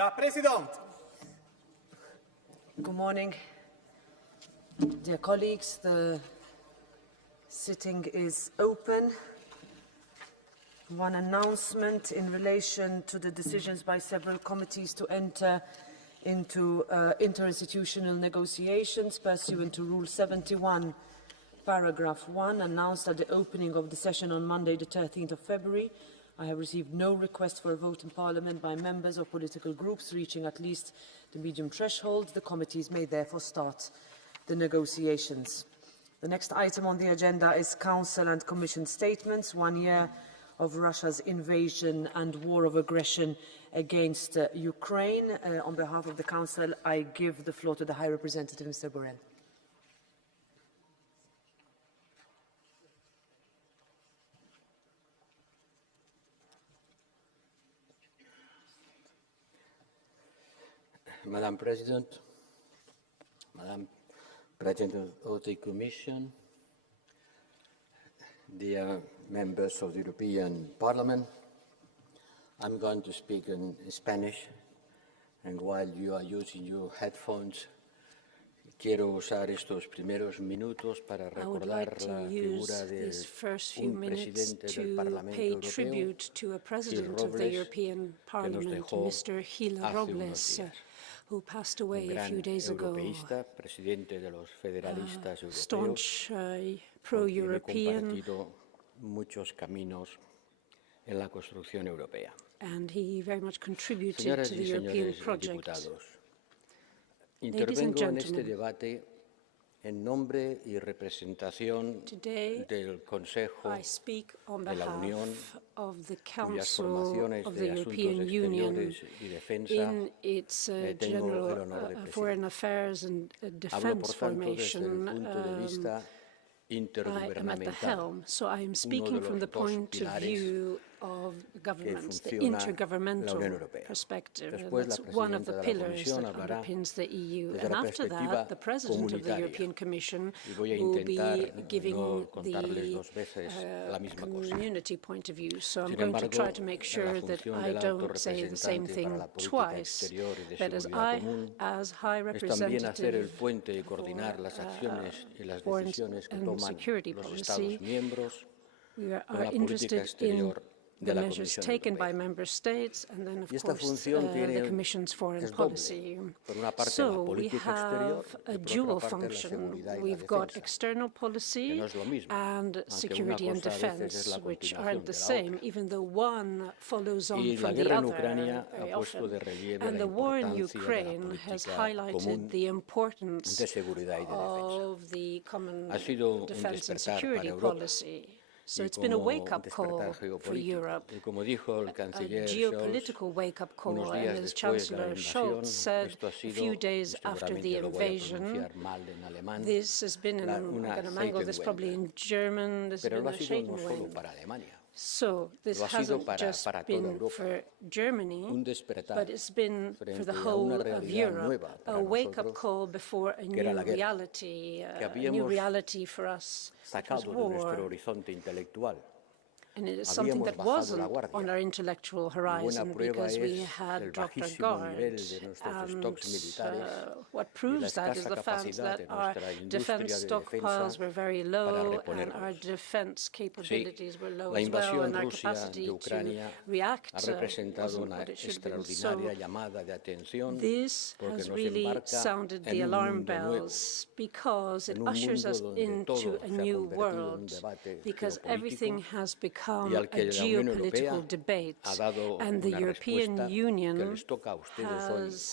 La Présidente. Good morning, dear colleagues. The sitting is open. One announcement in relation to the decisions by several committees to enter into interinstitutional negotiations pursuant to Rule 71, paragraph 1, announced at the opening of the session on Monday, the 13th of February. I have received no request for a vote in Parliament by members of political groups reaching at least the medium threshold. The committees may therefore start the negotiations. The next item on the agenda is Council and Commission statements, 1 year of Russia's invasion and war of aggression against Ukraine. On behalf of the Council, I give the floor to the High Representative, Mr. Borrell. Madam President, Madam President of the Commission, dear members of the European Parliament, I'm going to speak in Spanish, and while you are using your headphones, quiero usar estos primeros minutos para recordar la figura de un presidente del Parlamento Europeo, Gil Robles, who passed away a few days ago. Staunch pro-European, and he very much contributed to the European project. Ladies and gentlemen, en nombre y representación del Consejo de la Unión, cuyas formaciones de asuntos exteriores y defensa tengo el honor de presidir. Hablo, por tanto, desde el punto de vista intergubernamental, uno de los dos pilares of government, the intergovernmental perspective. That's one of the pillars that underpins the EU. And after that, the President of the European Commission will be giving the community point of view. So I'm going to try to make sure that I don't say the same thing twice. But as I, as High Representative for Foreign and Security Policy, we are interested in the measures taken by member states, and then, of course, the Commission's foreign policy. So we have a dual function. We've got external policy and security and defense, which aren't the same, even though one follows on from the other very often. And the war in Ukraine has highlighted the importance of the common defense and security policy. So it's been a wake-up call for Europe, a geopolitical wake-up call, and as Chancellor Scholz said a few days after the invasion, this has been, and I'm going to mangle this probably in German, this has been a Scheidewin. So this hasn't just been for Germany, but it's been for the whole of Europe, a wake-up call before a new reality for us, which was war. And it is something that wasn't on our intellectual horizon because we had dropped our guard. And what proves that is the fact that our defense stockpiles were very low and our defense capabilities were low as well, and our capacity to react wasn't what it should have been. So this has really sounded the alarm bells because it ushers us into a new world, because everything has become a geopolitical debate, and the European Union has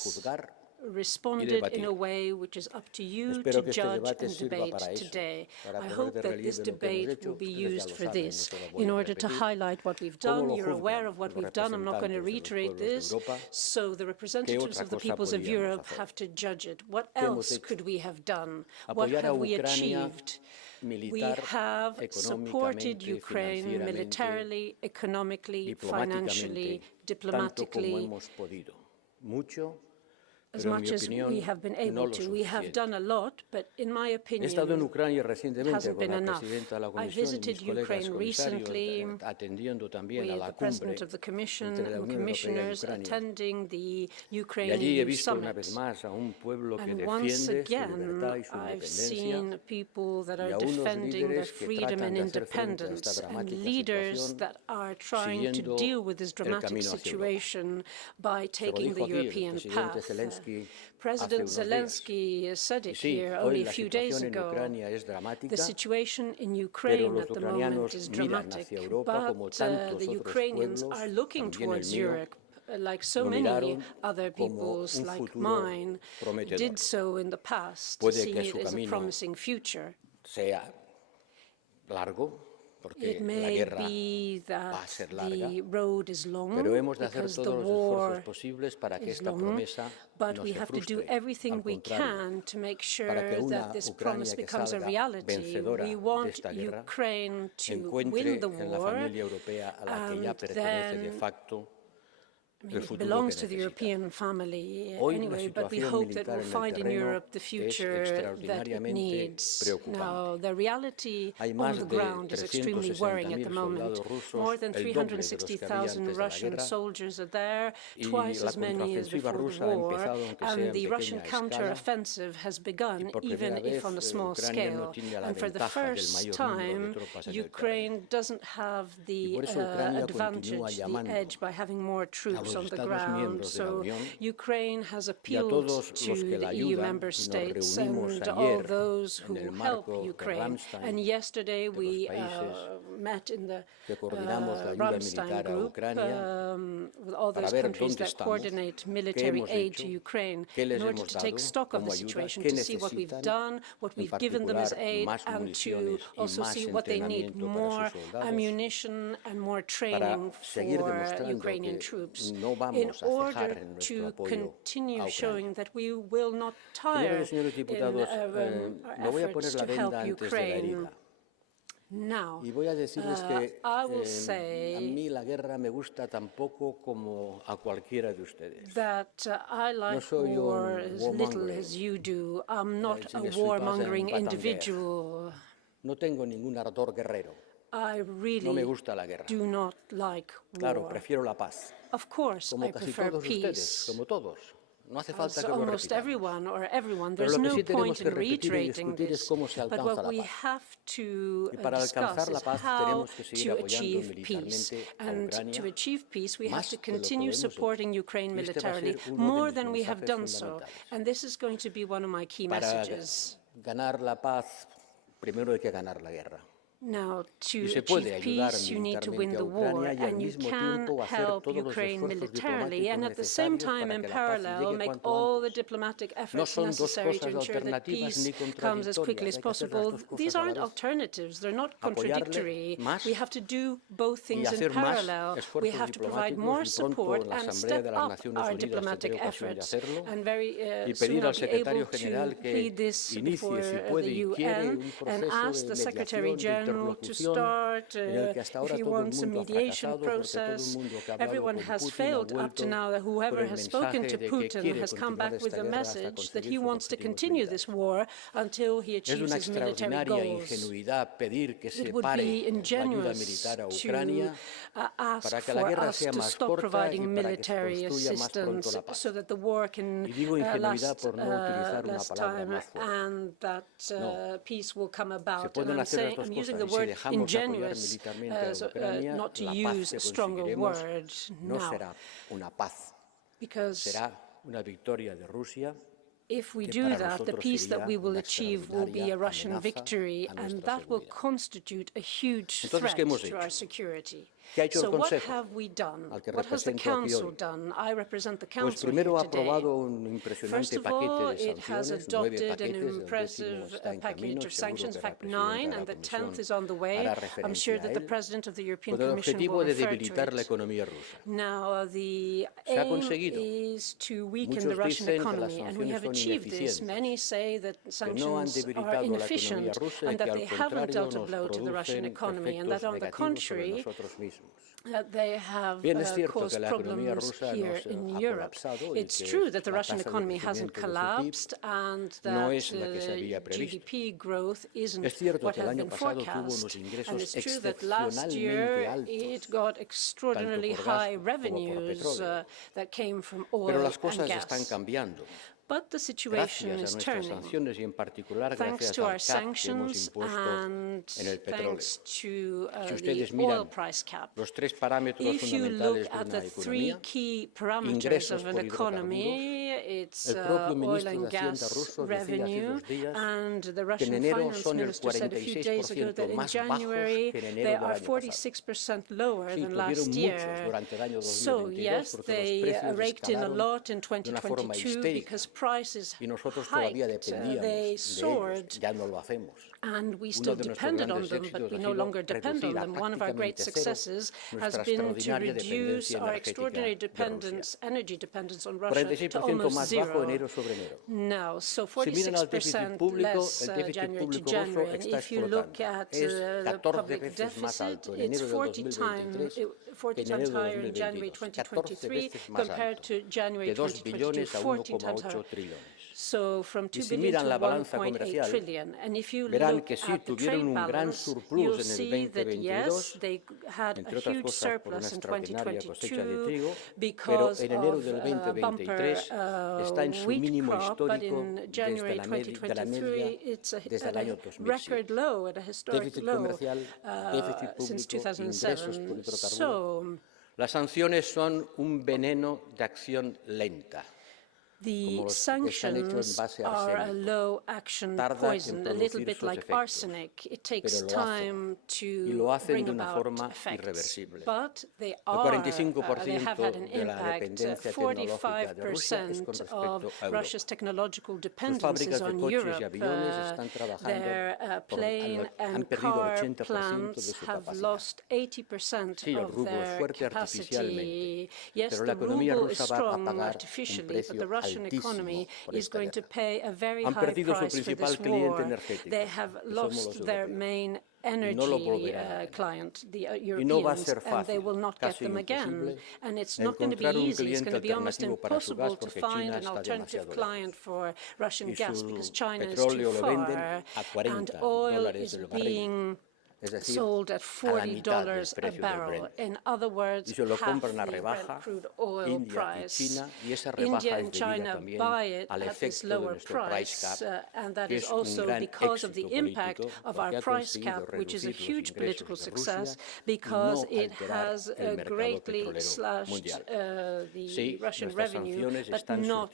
responded in a way which is up to you to judge and debate today. I hope that this debate will be used for this, in order to highlight what we've done. You're aware of what we've done. I'm not going to reiterate this. So the representatives of the peoples of Europe have to judge it. What else could we have done? What have we achieved? We have supported Ukraine militarily, economically, financially, diplomatically, as much as we have been able to. We have done a lot, but in my opinion, it hasn't been enough. I visited Ukraine recently with the President of the Commission and commissioners attending the Ukraine summit. And once again, I've seen people that are defending their freedom and independence, and leaders that are trying to deal with this dramatic situation by taking the European path. President Zelensky said it here only a few days ago. The situation in Ukraine at the moment is dramatic, but the Ukrainians are looking towards Europe, like so many other peoples like mine did so in the past, seeing it as a promising future. It may be that the road is long because the war is long, but we have to do everything we can to make sure that this promise becomes a reality. We want Ukraine to win the war, and then it belongs to the European family anyway, but we hope that we'll find in Europe the future that it needs. Now, the reality on the ground is extremely worrying at the moment. More than 360,000 Russian soldiers are there, twice as many as before the war, and the Russian counter-offensive has begun, even if on a small scale. And for the first time, Ukraine doesn't have the advantage, the edge, by having more troops on the ground. So Ukraine has appealed to the EU member states and all those who help Ukraine. And yesterday we met in the Ramstein group with all those countries that coordinate military aid to Ukraine in order to take stock of the situation, to see what we've done, what we've given them as aid, and to also see what they need, more ammunition and more training for Ukrainian troops, in order to continue showing that we will not tire in our efforts to help Ukraine. Now, I will say that I like war as little as you do. I'm not a warmongering individual. I really do not like war. Of course, I prefer peace. As almost everyone or everyone, there's no point in reiterating this, but what we have to discuss is how to achieve peace. And to achieve peace, we have to continue supporting Ukraine militarily more than we have done so. And this is going to be one of my key messages. Now, to achieve peace, you need to win the war, and you can help Ukraine militarily, and at the same time, in parallel, make all the diplomatic efforts necessary to ensure that peace comes as quickly as possible. These aren't alternatives. They're not contradictory. We have to do both things in parallel. We have to provide more support and step up our diplomatic efforts. And very soon I'll be able to plead this before the UN and ask the Secretary General to start, if he wants a mediation process. Everyone has failed up to now. Whoever has spoken to Putin has come back with the message that he wants to continue this war until he achieves his military goals. It would be ingenuous to ask for us to stop providing military assistance so that the war can last less time and that peace will come about. And I'm using the word ingenuous, not to use a stronger word now, because if we do that, the peace that we will achieve will be a Russian victory, and that will constitute a huge threat to our security. So what have we done? What has the Council done? I represent the Council here today. First of all, it has adopted an impressive package of sanctions, in fact 9, and the 10th is on the way. I'm sure that the President of the European Commission will refer to it. Now, the aim is to weaken the Russian economy, and we have achieved this. Many say that sanctions are inefficient and that they haven't dealt a blow to the Russian economy, and that on the contrary, mismos. They have caused problems here in Europe. It's true that the Russian economy hasn't collapsed and that GDP growth isn't what had been forecast. And it's true that last year it got extraordinarily high revenues that came from oil and gas. But the situation is turning, thanks to our sanctions and thanks to the oil price cap. If you look at the three key parameters of an economy, it's oil and gas revenue, and the Russian finance minister said a few days ago that in January they are 46% lower than last year. So yes, they raked in a lot in 2022 because prices hiked, they soared, and we still depended on them, but we no longer depend on them. One of our great successes has been to reduce our extraordinary dependence, energy dependence on Russia to almost zero. Now, so 46% less January to January. And if you look at the public deficit, it's 40 times higher in January 2023 compared to January 2022, 14 times higher. So from 2 billion to 1.8 trillion. And if you look at the trade balance, you'll see that, yes, they had a huge surplus in 2022 because of bumper wheat crop, but in January 2023, it's at a record low, at a historic low since 2007. So las sanciones son un veneno de acción lenta. The sanctions are a low-action poison, a little bit like arsenic. It takes time to bring about effects, but they have had an impact. 45% of Russia's technological dependencies on Europe. Their plane and car plants have lost 80% of their capacity. Yes, the ruble is strong artificially, but the Russian economy is going to pay a very high price for this war. They have lost their main energy client, the Europeans, and they will not get them again. And it's not going to be easy. It's going to be almost impossible to find an alternative client for Russian gas because China is too far, and oil is being sold at $40 a barrel. In other words, half the Brent crude oil price. India and China buy it at this lower price, and that is also because of the impact of our price cap, which is a huge political success because it has greatly slashed the Russian revenue, but not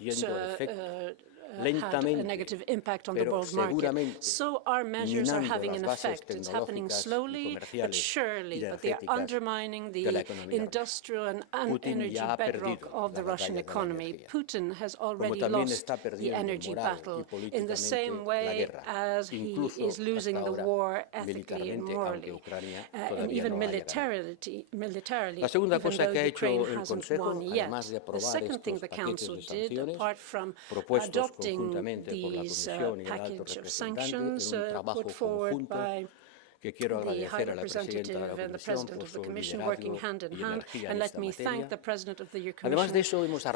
had a negative impact on the world market. So our measures are having an effect. It's happening slowly but surely, but they are undermining the industrial and energy bedrock of the Russian economy. Putin has already lost the energy battle in the same way as he is losing the war ethically and morally, and even militarily, even though Ukraine hasn't won yet. The second thing the Council did, apart from adopting these package of sanctions put forward by the High Representative and the President of the Commission working hand in hand. And let me thank the President of the Commission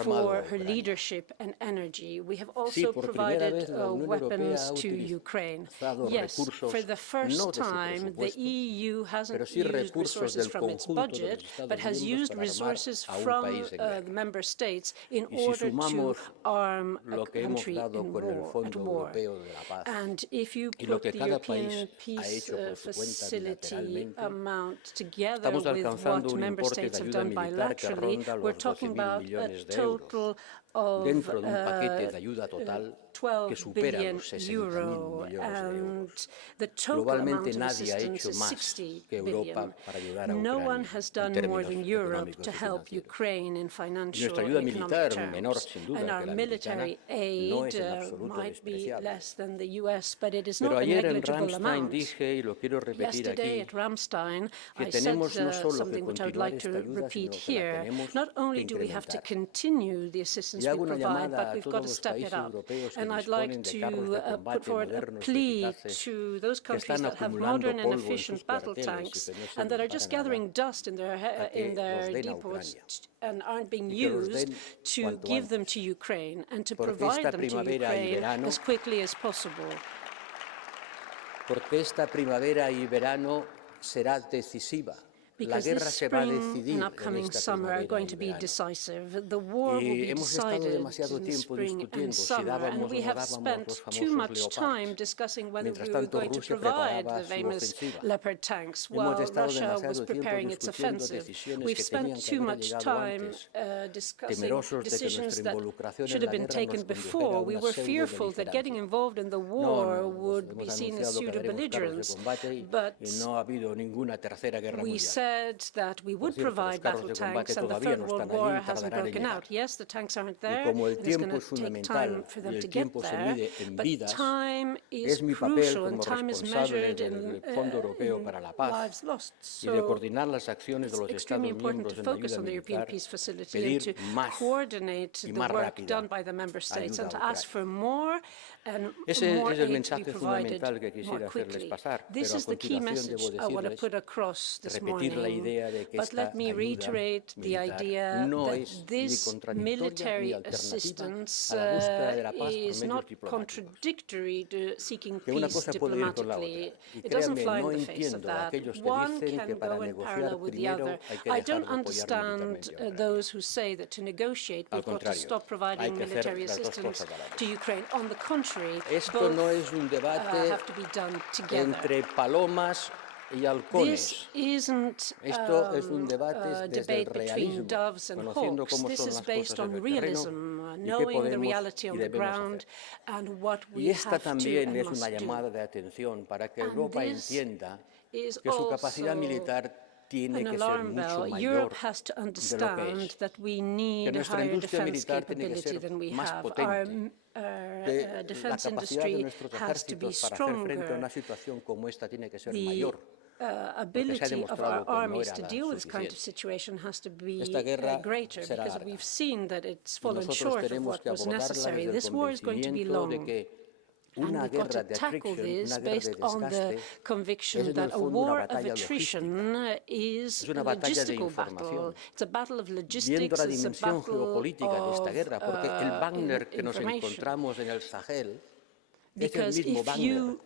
for her leadership and energy. We have also provided weapons to Ukraine. Yes, for the first time, the EU hasn't used resources from its budget, but has used resources from the member states in order to arm a country at war. And if you put the European peace facility amount together with what member states have done bilaterally, we're talking about a total of 12 billion euro, and the total amount of assistance is 60 billion. No one has done more than Europe to help Ukraine in financial and economic terms, and our military aid might be less than the US, but it is not a negligible amount. Yesterday at Ramstein, I said something which I would like to repeat here. Not only do we have to continue the assistance we provide, but we've got to step it up. And And I'd like to put forward a plea to those countries that have modern and efficient battle tanks and that are just gathering dust in their depots and aren't being used to give them to Ukraine and to provide them to Ukraine as quickly as possible. Porque esta primavera y verano será decisiva. Because this spring and upcoming summer are going to be decisive. The war will be decided in the spring and summer, and we have spent too much time discussing whether we were going to provide the famous Leopard tanks while Russia was preparing its offensive. We've spent too much time discussing decisions that should have been taken before. We were fearful that getting involved in the war would be seen as pseudo-belligerence, but we said that we would provide battle tanks, and the Third World War hasn't broken out. Yes, the tanks aren't there, and it's going to take time for them to get there, but time is crucial, and time is measured in lives lost. So it's extremely important to focus on the European Peace Facility and to coordinate the work done by the member states and to ask for more and more aid to be provided more quickly. This is the key message I want to put across this morning. But let me reiterate the idea that this military assistance is not contradictory to seeking peace diplomatically. It doesn't fly in the face of that. One can go in parallel with the other. I don't understand those who say that to negotiate we've got to stop providing military assistance to Ukraine. On the contrary, both have to be done together. This isn't a debate between doves and hawks. This is based on realism, knowing the reality on the ground and what we have to and must do. And this is also an alarm bell. Europe has to understand that we need a higher defense capability than we have. Our defense industry has to be stronger. The ability of our armies to deal with this kind of situation has to be greater, because we've seen that it's fallen short of what was necessary. This war is going to be long. And we've got to tackle this based on the conviction that a war of attrition is a logistical battle. It's a battle of logistics, it's a battle of information. Because if you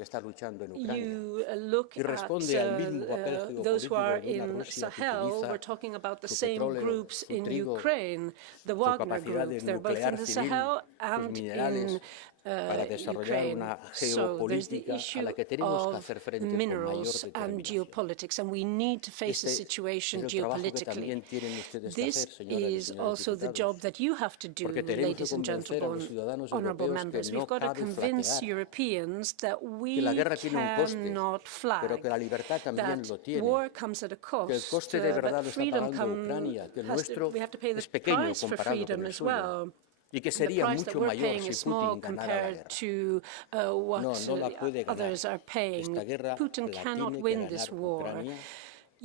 look at those who are in Sahel, we're talking about the same groups in Ukraine, the Wagner group. They're both in the Sahel and in Ukraine. So there's the issue of minerals and geopolitics, and we need to face the situation geopolitically. This is also the job that you have to do, ladies and gentlemen, honourable members. We've got to convince Europeans that we cannot flag, that war comes at a cost, that freedom we have to pay the price for freedom as well. The price that we're paying is small compared to what others are paying. Putin cannot win this war.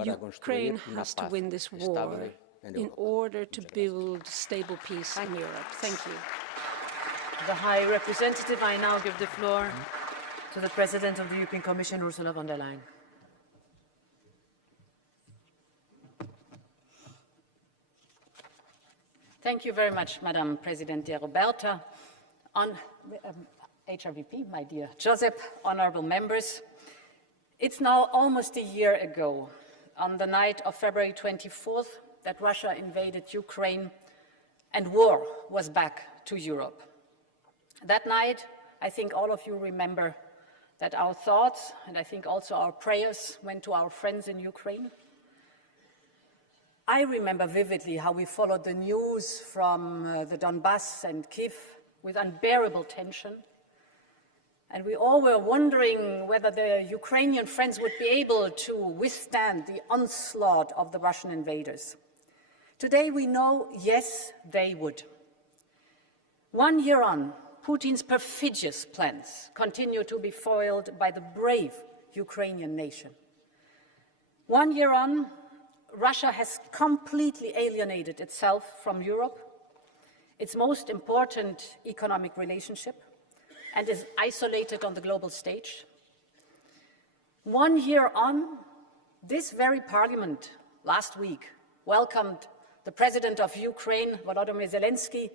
Ukraine has to win this war in order to build stable peace in Europe. Thank you. The High Representative, I now give the floor to the President of the European Commission, Ursula von der Leyen. Thank you very much, Madam President de Roberta. On HRVP, my dear Josep, honourable members, it's now almost a year ago, on the night of February 24th, that Russia invaded Ukraine and war was back to Europe. That night, I think all of you remember that our thoughts, and I think also our prayers, went to our friends in Ukraine. I remember vividly how we followed the news from the Donbass and Kyiv with unbearable tension. And we all were wondering whether the Ukrainian friends would be able to withstand the onslaught of the Russian invaders. Today we know, yes, they would. 1 year on, Putin's perfidious plans continue to be foiled by the brave Ukrainian nation. 1 year on, Russia has completely alienated itself from Europe, its most important economic relationship, and is isolated on the global stage. 1 year on, this very parliament last week welcomed the president of Ukraine, Volodymyr Zelensky,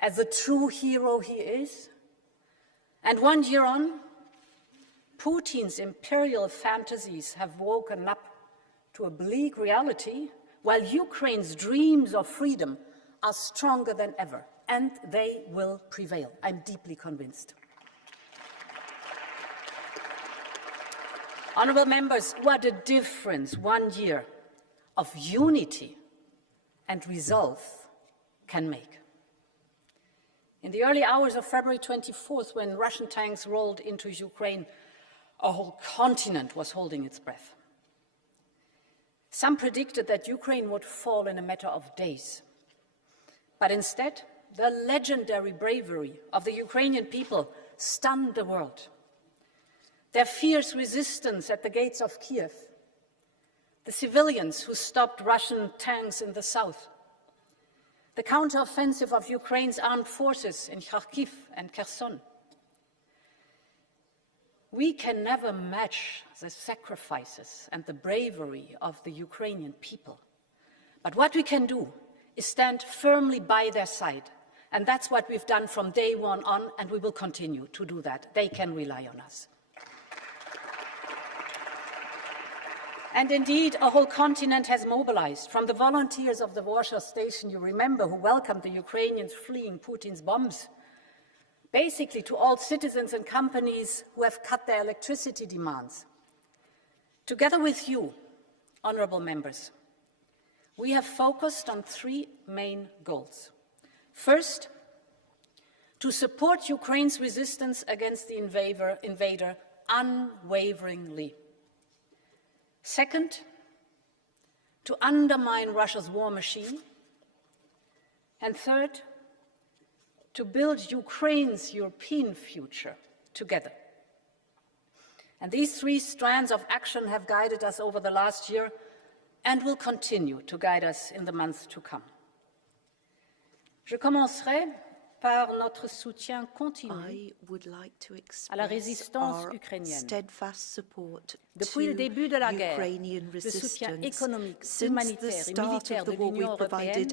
as the true hero he is. And 1 year on, Putin's imperial fantasies have woken up to a bleak reality, while Ukraine's dreams of freedom are stronger than ever, and they will prevail. I'm deeply convinced. Honourable members, what a difference 1 year of unity and resolve can make. In the early hours of February 24th, when Russian tanks rolled into Ukraine, a whole continent was holding its breath. Some predicted that Ukraine would fall in a matter of days. But instead, the legendary bravery of the Ukrainian people stunned the world. Their fierce resistance at the gates of Kiev, the civilians who stopped Russian tanks in the south, the counteroffensive of Ukraine's armed forces in Kharkiv and Kherson. We can never match the sacrifices and the bravery of the Ukrainian people. But what we can do is stand firmly by their side. And that's what we've done from day one on, and we will continue to do that. They can rely on us. And indeed, a whole continent has mobilized, from the volunteers of the Warsaw Station, you remember, who welcomed the Ukrainians fleeing Putin's bombs, basically to all citizens and companies who have cut their electricity demands. Together with you, honourable members, we have focused on 3 main goals. First, to support Ukraine's resistance against the invader unwaveringly. Second, to undermine Russia's war machine. And third, to build Ukraine's European future together. And these 3 strands of action have guided us over the last year and will continue to guide us in the months to come. Je commencerai par notre soutien continu à la résistance ukrainienne. Depuis le début de la guerre, le soutien économique, humanitaire et militaire de l'Union européenne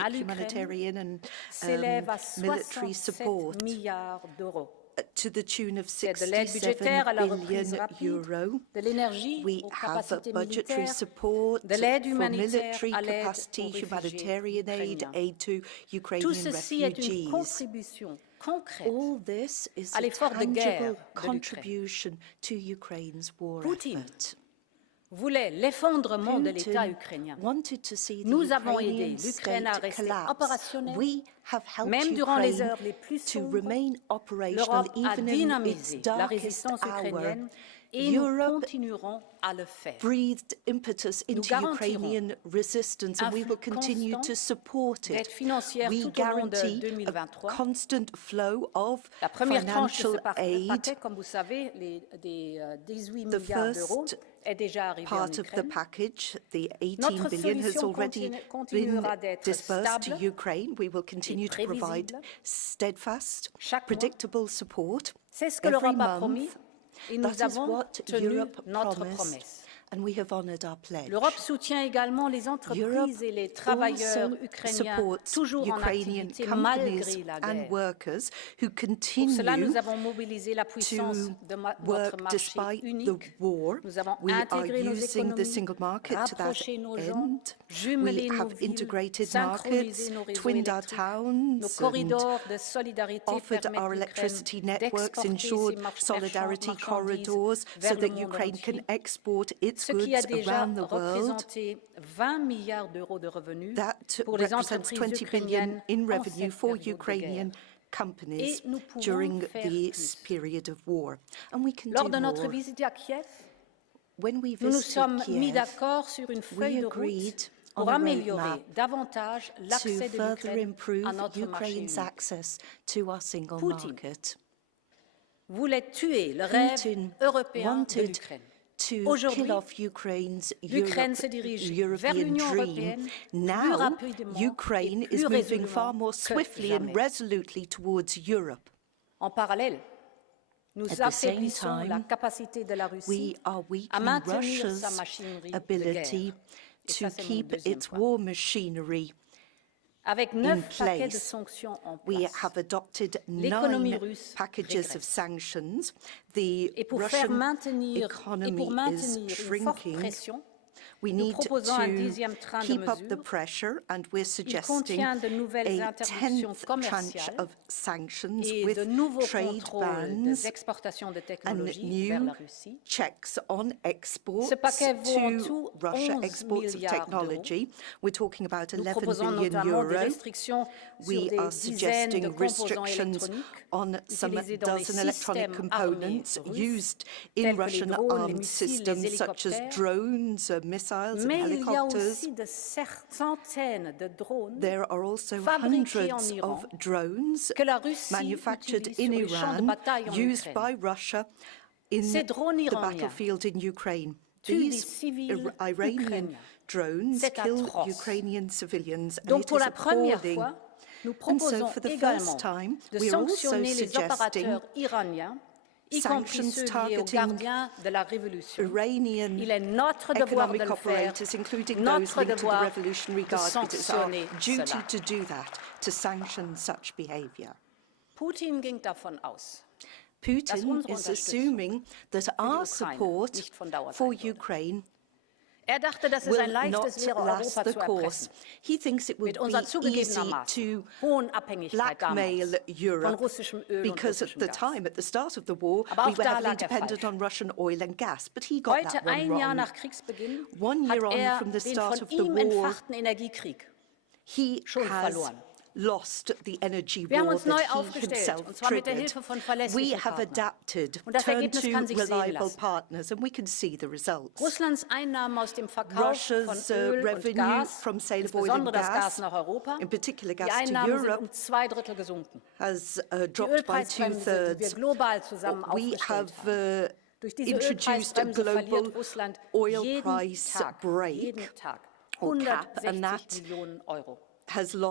à l'Ukraine s'élève à 67 milliards d'euros. To the tune of C'est de l'aide budgétaire à la reprise rapide, de l'énergie we aux have capacités budgetary militaires, support de l'aide for humanitaire military à l'aide capacity, aux réfugiés humanitarian aid, ukrainiens. aid to Tout Ukrainian ceci est une refugees. contribution concrète All this is à a l'effort de guerre tangible de l'Ukraine. contribution to Ukraine's war Poutine effort. voulait l'effondrement de l'État Putin ukrainien. wanted to see the Nous avons Ukrainian aidé l'Ukraine à state rester collapse. opérationnelle, We have helped même durant les Ukraine heures les plus to sombres. remain operational L'Europe a even in its dynamisé la darkest résistance hour. ukrainienne et nous Europe continuerons à le faire. breathed impetus into garantirons Ukrainian resistance, and un we will flux continue constant to support d'aide it. financière We tout au long de guarantee 2023. a constant flow of La première tranche de ce financial aid. paquet, comme vous savez, des 18 The milliards d'euros, first est déjà arrivé en part of the Ukraine. package, the 18 Notre billion, has solution already been continuera d'être dispersed to stable Ukraine. We will continue to provide prévisible. steadfast, Chaque mois. predictable support C'est ce que every l'Europe a promis month. et nous That is avons what tenu Europe notre promised, promesse. and we have honored our pledge. L'Europe soutient également les Europe entreprises et les travailleurs also ukrainiens supports toujours en Ukrainian activité companies malgré la and guerre. workers who Pour continue cela, nous avons mobilisé la puissance to de notre work marché despite the unique. war. Nous avons We are intégré nos using the économies, single market to that rapproché nos gens, end. jumelé We nos have villes, integrated synchronisé markets, nos réseaux twinned our électriques. Nos towns, and corridors de solidarité offered permettent our l'Ukraine electricity networks, d'exporter ensured ses solidarity marchandises corridors so vers le that monde Ukraine can entier, export its ce qui a goods déjà around the world. représenté 20 milliards d'euros de revenus That pour les represents entreprises 20 ukrainiennes billion in en revenue cette for période de Ukrainian guerre. companies Et nous pouvons during faire this plus. period of war. And we can Lors do de notre more. visite à Kiev, When we nous nous visited sommes mis Kiev, d'accord sur une feuille de agreed route on pour a améliorer roadmap davantage to l'accès de further l'Ukraine improve à notre marché Ukraine's unique. access to our single Putin market. Voulait tuer le rêve Putin européen de wanted l'Ukraine. to Aujourd'hui, kill off Ukraine's l'Ukraine se dirige vers European l'Union dream. européenne plus Now, rapidement Ukraine et plus is moving résolument far more que swiftly and jamais. resolutely towards Europe En parallèle, nous At the same affaiblissons la time, capacité de la Russie we are à weakening maintenir sa Russia's machinerie de ability guerre. Et ça, to c'est mon keep deuxième its point. war machinery. Avec in 9 paquets de place. sanctions en We place, have adopted l'économie 9 russe packages of régresse. sanctions. The Et pour faire Russian maintenir, economy is une forte shrinking. pression, We nous need proposons un to 10e train de keep up the mesures. pressure, and we're Il suggesting contient de nouvelles a interdictions 10th tranche commerciales of sanctions et de with nouveaux trade contrôles bans des exportations de and technologies vers new la Russie. checks on exports Ce paquet vaut en to tout Russia, 11 exports of milliards technology. We're talking about Nous 11 proposons billion notamment des euro. restrictions sur We des are dizaines de suggesting composants restrictions électroniques on some utilisés dans les dozen electronic systèmes armés components russes, used in tels que les Russian drones, les armed missiles, les systems such as hélicoptères. drones, missiles and Mais il y a helicopters. aussi de centaines de drones There are also fabriqués en hundreds Iran of drones que la Russie manufactured utilise in sur les champs de Iran, bataille en used Ukraine. by Russia in Ces drones the iraniens battlefield in Ukraine. tuent des These civils Iranian ukrainiens. drones C'est kill atroce. Ukrainian civilians, and Donc it pour is la première appalling. fois, nous And so proposons for the également first time, de we are also sanctionner les suggesting opérateurs iraniens, y compris sanctions ceux liés aux targeting gardiens de la révolution. Iranian Il est notre devoir de economic le faire, operators, including those notre linked to the devoir Revolutionary de Guard. It is our sanctionner duty cela. to do that, to sanction such behavior. Putin ging davon aus, Putin unsere is Unterstützung assuming that our Ukraine support nicht von Dauer for sein würde. Ukraine er dachte, dass es ein will leichtes not wäre, last Europa the zu course. erpressen. He thinks it will Mit unserer be easy zugegebenermaßen to hohen Abhängigkeit blackmail damals von Europe russischem Öl und because at russischem the Gas. time, at the start of the war, Aber we auch were da heavily lag er dependent falsch. on Russian oil and gas. But he got Heute, that one ein Jahr wrong. nach Kriegsbeginn, 1 hat year on er from the den start von of the ihm war, entfachten Energiekrieg he schon has verloren. lost the energy Wir haben war uns neu that he aufgestellt, himself und zwar mit der triggered. Hilfe von We verlässlichen have Partnern. adapted, Und das turned Ergebnis to kann sich sehen reliable lassen. partners, and we can see the results. Russlands Einnahmen aus dem Verkauf von Russia's Öl und revenue Gas, from sale of oil and insbesondere das gas, Gas nach Europa, in particular die gas to Einnahmen sind Europe, 2/3 gesunken. has Die dropped by Ölpreisbremse, die wir 2/3. global zusammen We aufgestellt have haben. Durch diese introduced a Ölpreisbremse global verliert Russland oil jeden price Tag break or cap, and 160 that Millionen Euro. has led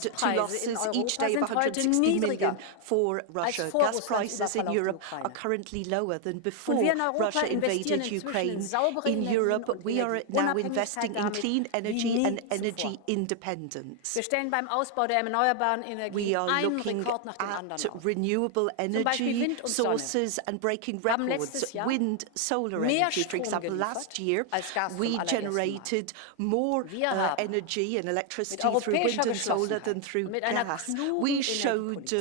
to Gaspreise in losses each Europa day of sind heute 160 million niedriger for Russia. vor Gas Russlands prices in Überfall auf die Europe are Ukraine. currently lower than before Und wir in Europa Russia investieren invaded inzwischen Ukraine. in saubere In Energien Europe, und we are now investing in Energieunabhängigkeit clean damit energy wie and nie energy zuvor. independence. Wir stellen beim Ausbau der erneuerbaren Energie We are einen looking Rekord nach dem at anderen auf. renewable energy Wind und Sonne. sources and breaking Wir haben records. letztes Jahr Wind, solar mehr energy, for Strom example. Last geliefert year, als Gas zum we allerersten Mal. generated more Wir haben energy and electricity mit through wind europäischer and solar than Geschlossenheit through und mit einer gas. klugen We showed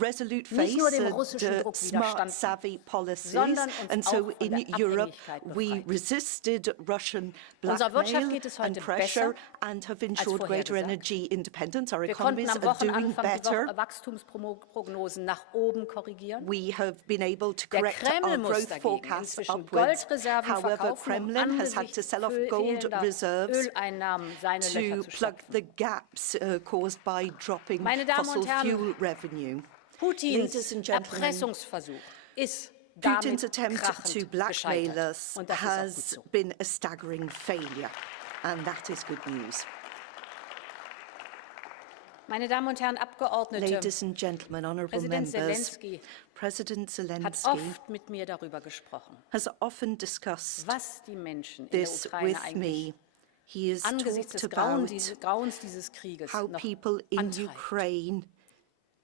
resolute nicht nur face dem and russischen Druck smart, widerstanden, savvy policies. sondern uns And so auch von in der Europe, Abhängigkeit we befreit. resisted Russian Unserer Wirtschaft blackmail geht es and heute pressure besser and have ensured greater vorhergesagt. energy independence. Our Wir konnten economies am are doing Wochenanfang die better. Wachstumsprognosen nach oben korrigieren. We have been able to Der correct Kreml our muss growth dagegen forecasts inzwischen upwards. Goldreserven However, verkaufen, Kremlin has had to sell off gold fehlender reserves Öleinnahmen seine Löcher to zu plug stopfen. the gaps caused by dropping Meine Damen fossil und Herren, fuel revenue. Putins Ladies and gentlemen, Erpressungsversuch ist Putin's damit attempt krachend to blackmail gescheitert. us Und das ist auch gut has so. been a staggering failure, and that is good news. Meine Damen und Herren Abgeordnete, Ladies and gentlemen, honourable Präsident members, Zelensky President hat Zelensky oft mit mir darüber gesprochen, has often discussed was die Menschen in der this Ukraine with eigentlich me. He has angesichts talked des about Grauens dieses Krieges how noch people in antreibt. Ukraine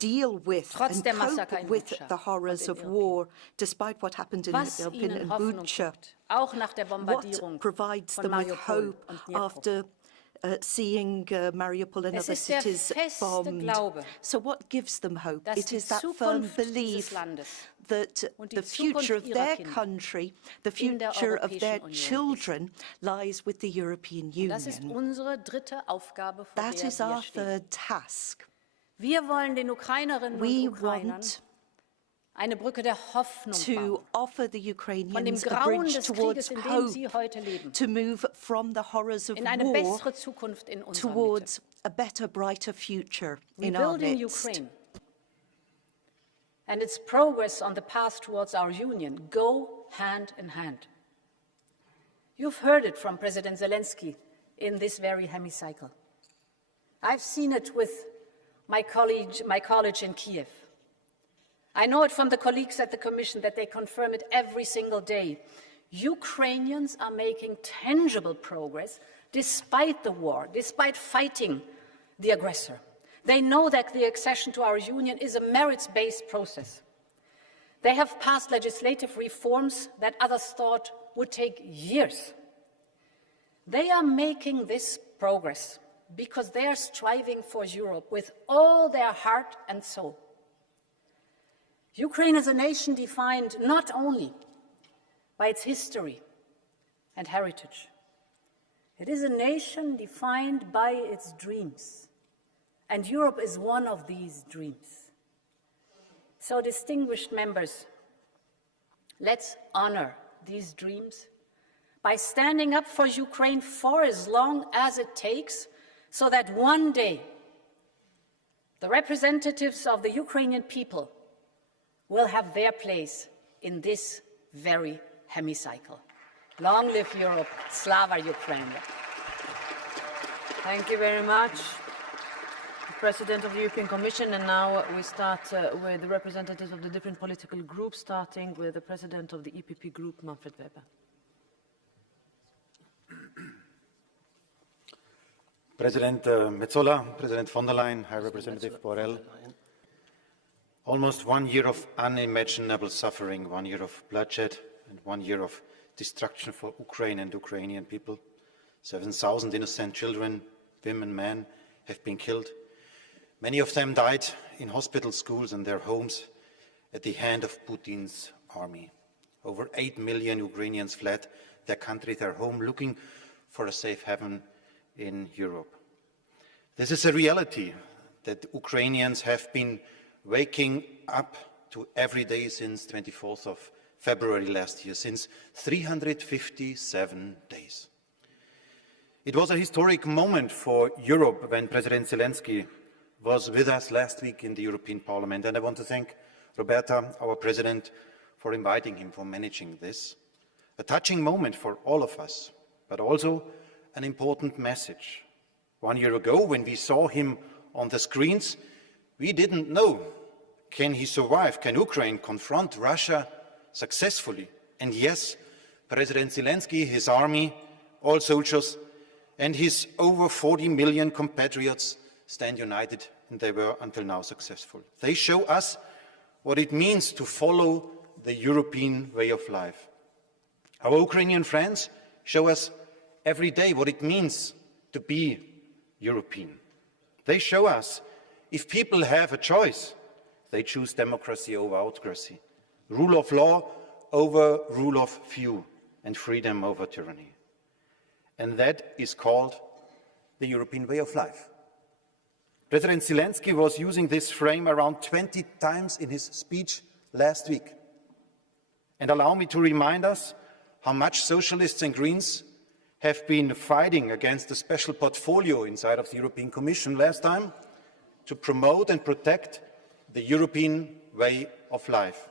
deal with Trotz and der Massaker cope in with Butscha the horrors und of in war, despite what happened in Was Irpin ihnen and Hoffnung Bucha. gibt, auch nach der What Bombardierung provides von them with Mariupol hope und Dnipro. after seeing Mariupol and Es other ist der cities feste bombed? Glaube, So what gives them hope? dass It die is that firm Zukunft dieses belief Landes that und die the future of Zukunft ihrer their Kinder country, the in der future of their Europäischen Union children lies with the European Das ist Union. unsere dritte Aufgabe, vor That der is wir our stehen. third task. Wir wollen den Ukrainerinnen We und Ukrainern want eine Brücke der Hoffnung to bauen, offer the von dem Ukrainians a Grauen bridge des towards Krieges, in dem hope, sie heute leben, to move from the horrors of in eine war bessere Zukunft in unserer Mitte. towards a better, brighter future in our Rebuilding midst. Ukraine and its progress on the path towards our union go hand in hand. You've heard it from President Zelensky in this very hemicycle. I've seen it with my college in Kiev. I know it from the colleagues at the Commission that they confirm it every single day. Ukrainians are making tangible progress despite the war, despite fighting the aggressor. They know that the accession to our union is a merits-based process. They have passed legislative reforms that others thought would take years. They are making this progress because they are striving for Europe with all their heart and soul. Ukraine is a nation defined not only by its history and heritage. It is a nation defined by its dreams, and Europe is one of these dreams. So, distinguished members, let's honor these dreams by standing up for Ukraine for as long as it takes, so that one day the representatives of the Ukrainian people will have their place in this very hemicycle. Long live Europe, Slava Ukraine. Thank you very much, President of the European Commission. And now we start with the representatives of the different political groups, starting with the President of the EPP Group, Manfred Weber. President Metsola, President von der Leyen, High Representative Borrell, almost 1 year of unimaginable suffering, 1 year of bloodshed, and 1 year of destruction for Ukraine and Ukrainian people. 7,000 innocent children, women, men have been killed. Many of them died in hospitals, schools and their homes at the hand of Putin's army. Over 8 million Ukrainians fled their country, their home, looking for a safe haven in Europe. This is a reality that Ukrainians have been waking up to every day since 24th of February last year, since 357 days. It was a historic moment for Europe when President Zelensky was with us last week in the European Parliament, and I want to thank Roberta, our President, for inviting him, for managing this. A touching moment for all of us, but also an important message. 1 year ago, when we saw him on the screens, we didn't know, can he survive? Can Ukraine confront Russia successfully? And yes, President Zelensky, his army, all soldiers, and his over 40 million compatriots stand united, and they were until now successful. They show us what it means to follow the European way of life. Our Ukrainian friends show us every day what it means to be European. They show us if people have a choice, they choose democracy over autocracy, rule of law over rule of few, and freedom over tyranny. And that is called the European way of life. President Zelensky was using this frame around 20 times in his speech last week. And allow me to remind us how much socialists and Greens have been fighting against the special portfolio inside of the European Commission last time to promote and protect the European way of life.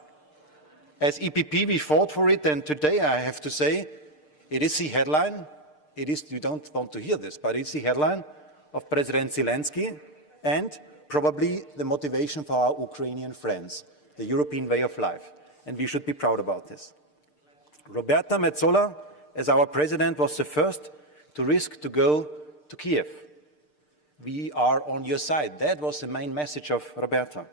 As EPP, we fought for it, and today I have to say it is the headline. It is, you don't want to hear this, but it's the headline of President Zelensky and probably the motivation for our Ukrainian friends, the European way of life. And we should be proud about this. Roberta Metsola, as our president, was the first to risk to go to Kiev. We are on your side. That was the main message of Roberta.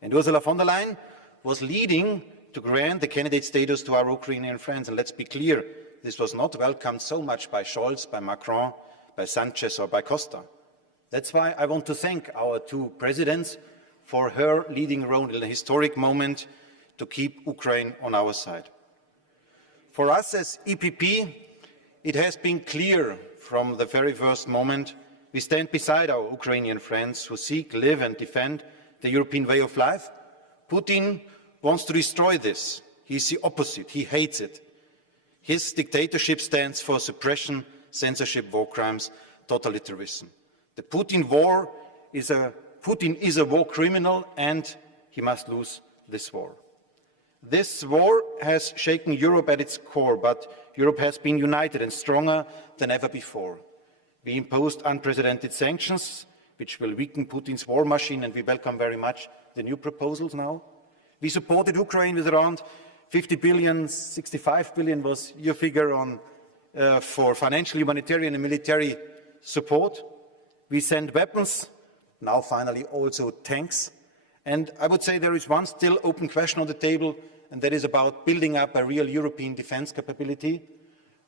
And Ursula von der Leyen was leading to grant the candidate status to our Ukrainian friends. And let's be clear, this was not welcomed so much by Scholz, by Macron, by Sanchez or by Costa. That's why I want to thank our two presidents for her leading role in a historic moment to keep Ukraine on our side. For us as EPP, it has been clear from the very first moment we stand beside our Ukrainian friends who seek, live and defend the European way of life. Putin wants to destroy this. He's the opposite. He hates it. His dictatorship stands for suppression, censorship, war crimes, totalitarianism. The Putin is a war criminal, and he must lose this war. This war has shaken Europe at its core, but Europe has been united and stronger than ever before. We imposed unprecedented sanctions, which will weaken Putin's war machine, and we welcome very much the new proposals now. We supported Ukraine with around 50 billion, 65 billion was your figure on, for financial, humanitarian and military support. We sent weapons, now finally also tanks. And I would say there is one still open question on the table, and that is about building up a real European defense capability.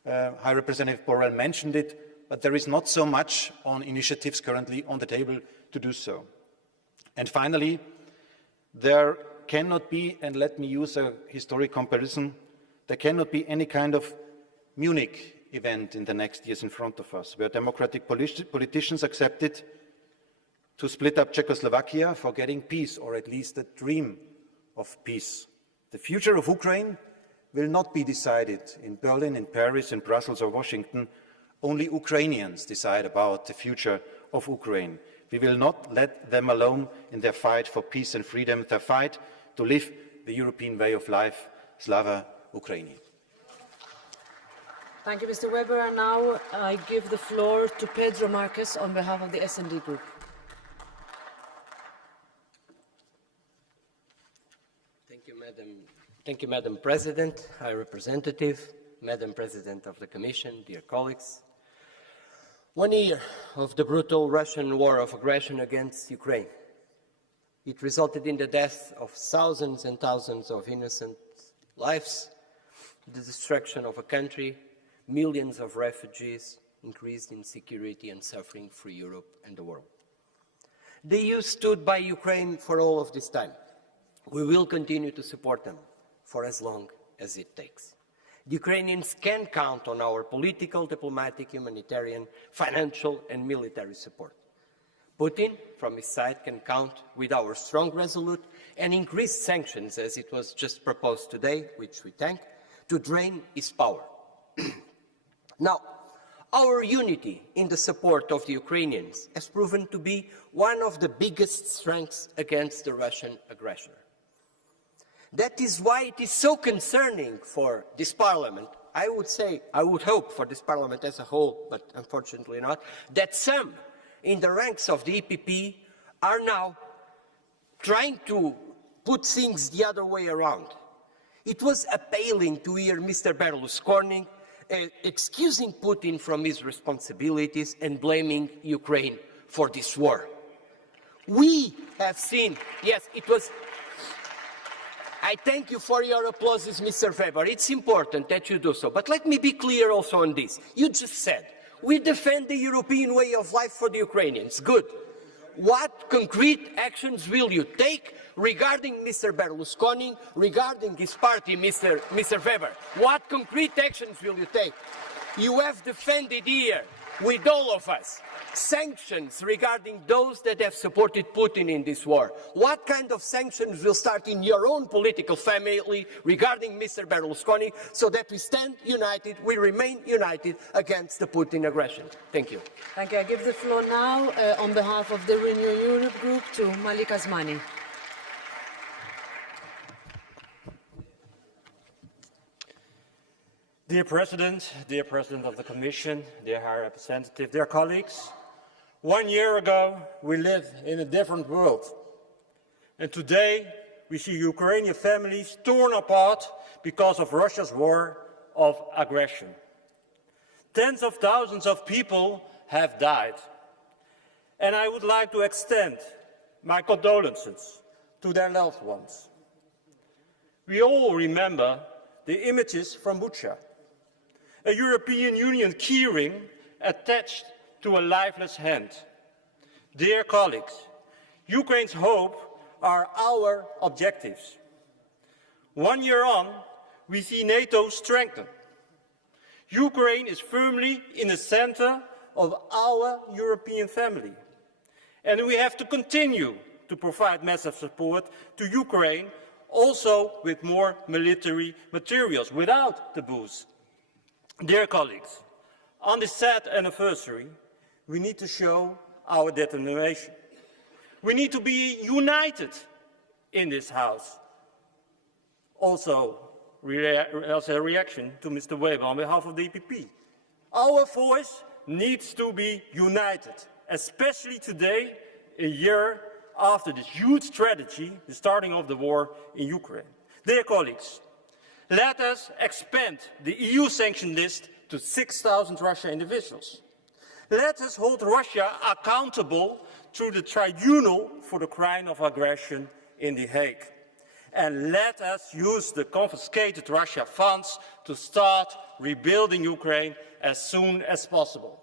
High Representative Borrell mentioned it, but there is not so much on initiatives currently on the table to do so. And finally, there cannot be, and let me use a historic comparison, there cannot be any kind of Munich event in the next years in front of us, where democratic politicians accepted to split up Czechoslovakia, forgetting peace, or at least the dream of peace. The future of Ukraine will not be decided in Berlin, in Paris, in Brussels or Washington. Only Ukrainians decide about the future of Ukraine. We will not let them alone in their fight for peace and freedom, their fight to live the European way of life. Slava Ukraini. Thank you, Mr. Weber. And now I give the floor to Pedro Marques on behalf of the S&D Group. Thank you, Madam President, High Representative, Madam President of the Commission, dear colleagues. 1 year of the brutal Russian war of aggression against Ukraine. It resulted in the death of thousands and thousands of innocent lives, the destruction of a country, millions of refugees, increased insecurity and suffering for Europe and the world. The EU stood by Ukraine for all of this time. We will continue to support them for as long as it takes. The Ukrainians can count on our political, diplomatic, humanitarian, financial and military support. Putin, from his side, can count with our strong, resolute and increased sanctions, as it was just proposed today, which we thank, to drain his power. Now, our unity in the support of the Ukrainians has proven to be one of the biggest strengths against the Russian aggressor. That is why it is so concerning for this Parliament, I would hope for this Parliament as a whole, but unfortunately not, that some in the ranks of the EPP are now trying to put things the other way around. It was appalling to hear Mr. Berlusconi excusing Putin from his responsibilities and blaming Ukraine for this war. We have seen, yes, it was... I thank you for your applauses, Mr. Weber. It's important that you do so. But let me be clear also on this. You just said, we defend the European way of life for the Ukrainians. Good. What concrete actions will you take regarding Mr. Berlusconi, regarding his party, Mr. Weber? What concrete actions will you take? You have defended here, with all of us, sanctions regarding those that have supported Putin in this war. What kind of sanctions will start in your own political family regarding Mr. Berlusconi so that we stand united, we remain united against the Putin aggression? Thank you. Thank you. I give the floor now on behalf of the Renew Europe Group to Malik Asmani. Dear President of the Commission, dear High Representative, dear colleagues, 1 year ago we lived in a different world. And today we see Ukrainian families torn apart because of Russia's war of aggression. Tens of thousands of people have died. And I would like to extend my condolences to their loved ones. We all remember the images from Bucha, a European Union keyring attached to a lifeless hand. Dear colleagues, Ukraine's hope are our objectives. 1 year on, we see NATO strengthen. Ukraine is firmly in the center of our European family. And we have to continue to provide massive support to Ukraine, also with more military materials, without taboos. Dear colleagues, on this sad anniversary, we need to show our determination. We need to be united in this House. Also, as a reaction to Mr. Weber on behalf of the EPP, our voice needs to be united, especially today, a year after this huge tragedy, the starting of the war in Ukraine. Dear colleagues, let us expand the EU sanction list to 6,000 Russian individuals. Let us hold Russia accountable through the Tribunal for the crime of aggression in The Hague. And let us use the confiscated Russia funds to start rebuilding Ukraine as soon as possible.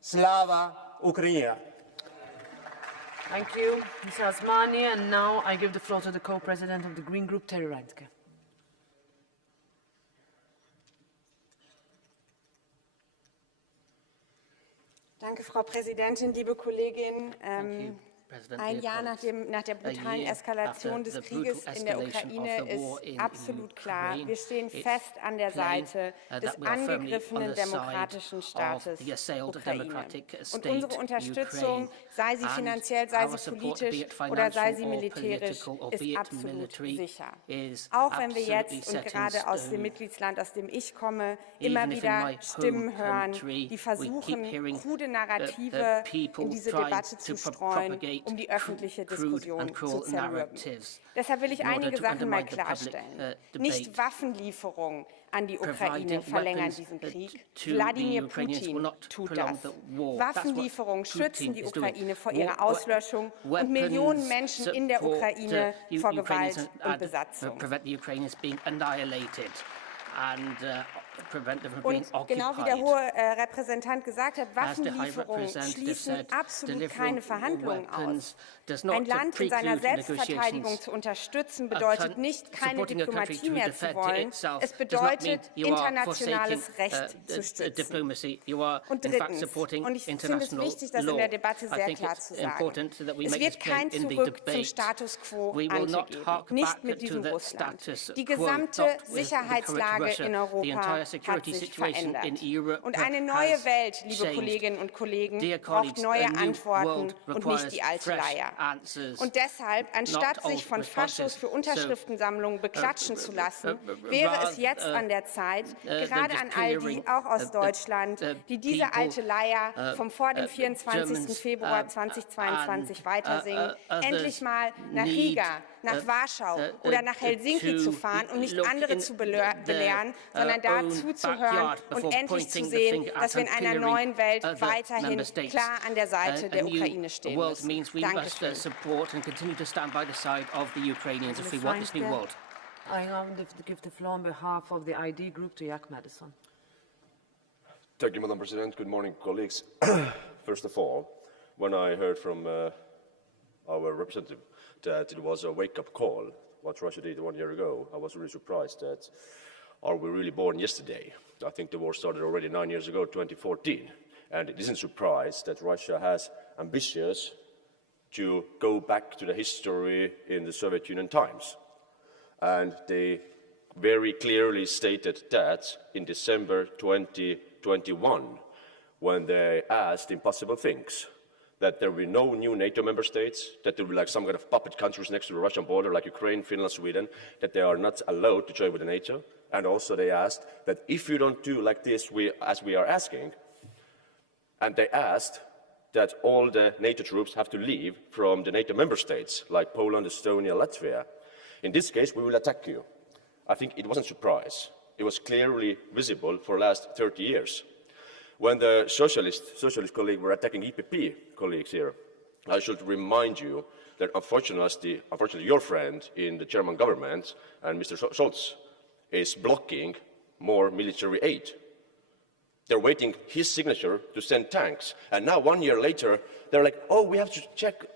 Slava Ukraina! Thank you, Mr. Asmani. And now I give the floor to the co-president of the Green Group, Terry Reintke. Danke, Frau Präsidentin, liebe Kolleginnen. Ein Jahr nach der brutalen Eskalation des Krieges in der Ukraine ist absolut klar, wir stehen fest an der Seite des angegriffenen demokratischen Staates Ukraine. Und unsere Unterstützung, sei sie finanziell, sei sie politisch oder sei sie militärisch, ist absolut sicher. Auch wenn wir jetzt und gerade aus dem Mitgliedsland, aus dem ich komme, immer wieder Stimmen hören, die versuchen, krude Narrative in diese Debatte zu streuen, um die öffentliche Diskussion zu zermürben. Deshalb will ich einige Sachen mal klarstellen. Nicht Waffenlieferungen an die Ukraine verlängern diesen Krieg. Wladimir Putin tut das. Waffenlieferungen schützen die Ukraine vor ihrer Auslöschung und Millionen Menschen in der Ukraine vor Gewalt und Besatzung. Und genau wie der hohe Repräsentant gesagt hat, Waffenlieferungen schließen absolut keine Verhandlungen aus. Ein Land in seiner Selbstverteidigung zu unterstützen, bedeutet nicht, keine Diplomatie mehr zu wollen. Es bedeutet, internationales Recht zu stützen. Und drittens, und ich finde es wichtig, das in der Debatte sehr klar zu sagen, es wird kein Zurück zum Status quo ante geben, nicht mit diesem Russland. Die gesamte Sicherheitslage in Europa hat sich verändert. Und eine neue Welt, liebe Kolleginnen und Kollegen, braucht neue Antworten und nicht die alte Leier. Und deshalb, anstatt sich von Faschos für Unterschriftensammlungen beklatschen zu lassen, wäre es jetzt an der Zeit, gerade an all die, auch aus Deutschland, die diese alte Leier vom vor dem 24. Februar 2022 weitersingen, endlich mal nach Riga, nach Warschau oder nach Helsinki zu fahren und nicht andere zu belehren, sondern da zuzuhören und endlich zu sehen, dass wir in einer neuen Welt weiterhin klar an der Seite der Ukraine stehen müssen. Dankeschön. I give the floor on behalf of the ID Group to Jack Madison. Thank you, Madam President. Good morning, colleagues. First of all, when I heard from our representative that it was a wake-up call, what Russia did 1 year ago, I was really surprised that, are we really born yesterday? I think the war started already 9 years ago, 2014. And it isn't a surprise that Russia has ambitions to go back to the history in the Soviet Union times. And they very clearly stated that in December 2021, when they asked impossible things, that there will be no new NATO member states, that there will be like some kind of puppet countries next to the Russian border, like Ukraine, Finland, Sweden, that they are not allowed to join with the NATO. And also they asked that if you don't do like this, as we are asking, and they asked that all the NATO troops have to leave from the NATO member states, like Poland, Estonia, Latvia. In this case, we will attack you. I think it wasn't a surprise. It was clearly visible for the last 30 years. When the socialist colleagues were attacking EPP colleagues here, I should remind you that unfortunately your friend in the German government, and Mr. Scholz, is blocking more military aid. They're waiting his signature to send tanks. And now, 1 year later, they're like, oh, we have to check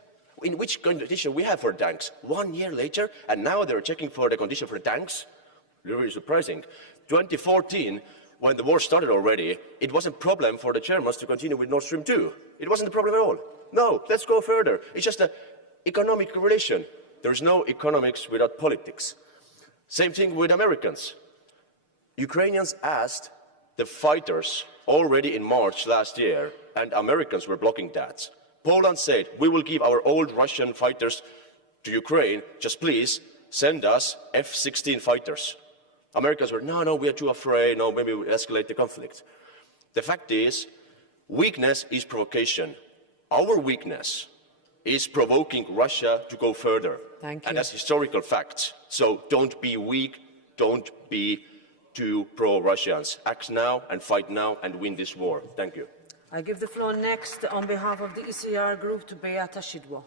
in which condition we have for tanks. 1 year later, and now they're checking for the condition for tanks? Really surprising. 2014, when the war started already, it wasn't a problem for the Germans to continue with Nord Stream 2. It wasn't a problem at all. No, let's go further. It's just an economic relation. There's no economics without politics. Same thing with Americans. Ukrainians asked the fighters already in March last year, and Americans were blocking that. Poland said, we will give our old Russian fighters to Ukraine, just please send us F-16 fighters. Americans were, no, we are too afraid, no, maybe we escalate the conflict. The fact is, weakness is provocation. Our weakness is provoking Russia to go further. Thank you. And that's historical facts. So don't be weak, don't be too pro-Russians. Act now and fight now and win this war. Thank you. I give the floor next on behalf of the ECR group to Beata Szydło.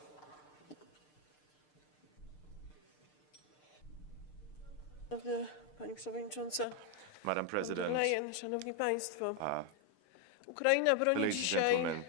Pani Przewodnicząca, Madam President, Leyen, Szanowni Państwo, Ukraina broni ladies and dzisiaj gentlemen,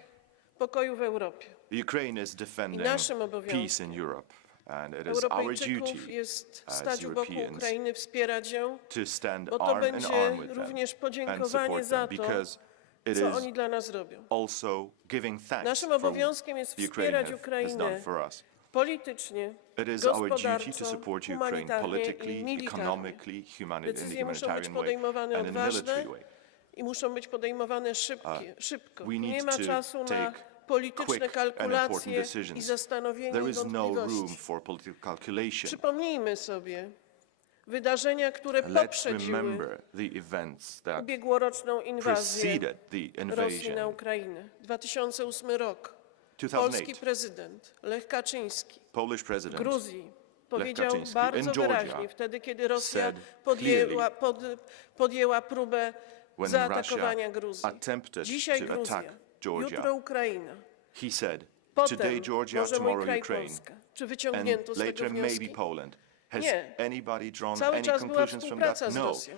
pokoju w Europie. Ukraine is defending naszym peace obowiązkiem in Europe, and it is our Europejczyków duty jest as stać u boku Europeans Ukrainy, wspierać ją, to stand bo to arm in będzie arm with them również and podziękowanie support za them, to, because it co is oni dla nas robią. also giving thanks Naszym for obowiązkiem jest the Ukraine wspierać has Ukrainę done for us. politycznie, It is our duty to gospodarczo, support Ukraine humanitarnie politically, i militarnie. economically, in a Decyzje muszą być humanitarian way, podejmowane and in a odważne military way. i muszą być podejmowane szybko. We Nie need ma to czasu na take polityczne quick and important kalkulacje i decisions. zastanowienie There i is no room wątpliwości. for political calculation. Przypomnijmy sobie wydarzenia, które Let's poprzedziły remember the events that ubiegłoroczną inwazję preceded the Rosji na invasion. Ukrainę. 2008 rok. 2008. Polski prezydent Lech Kaczyński Polish w president Gruzji powiedział Kaczyński bardzo in Georgia wyraźnie, wtedy kiedy Rosja said podjęła próbę when zaatakowania Russia Gruzji. attempted Dzisiaj to Gruzja, attack Georgia, jutro Ukraina. he said, Potem today Georgia, może mój tomorrow kraj Ukraine, Polska. Czy and wyciągnięto z tego later maybe wnioski? Poland. Has Nie. anybody drawn Cały any czas była conclusions from that? współpraca z No. Rosją.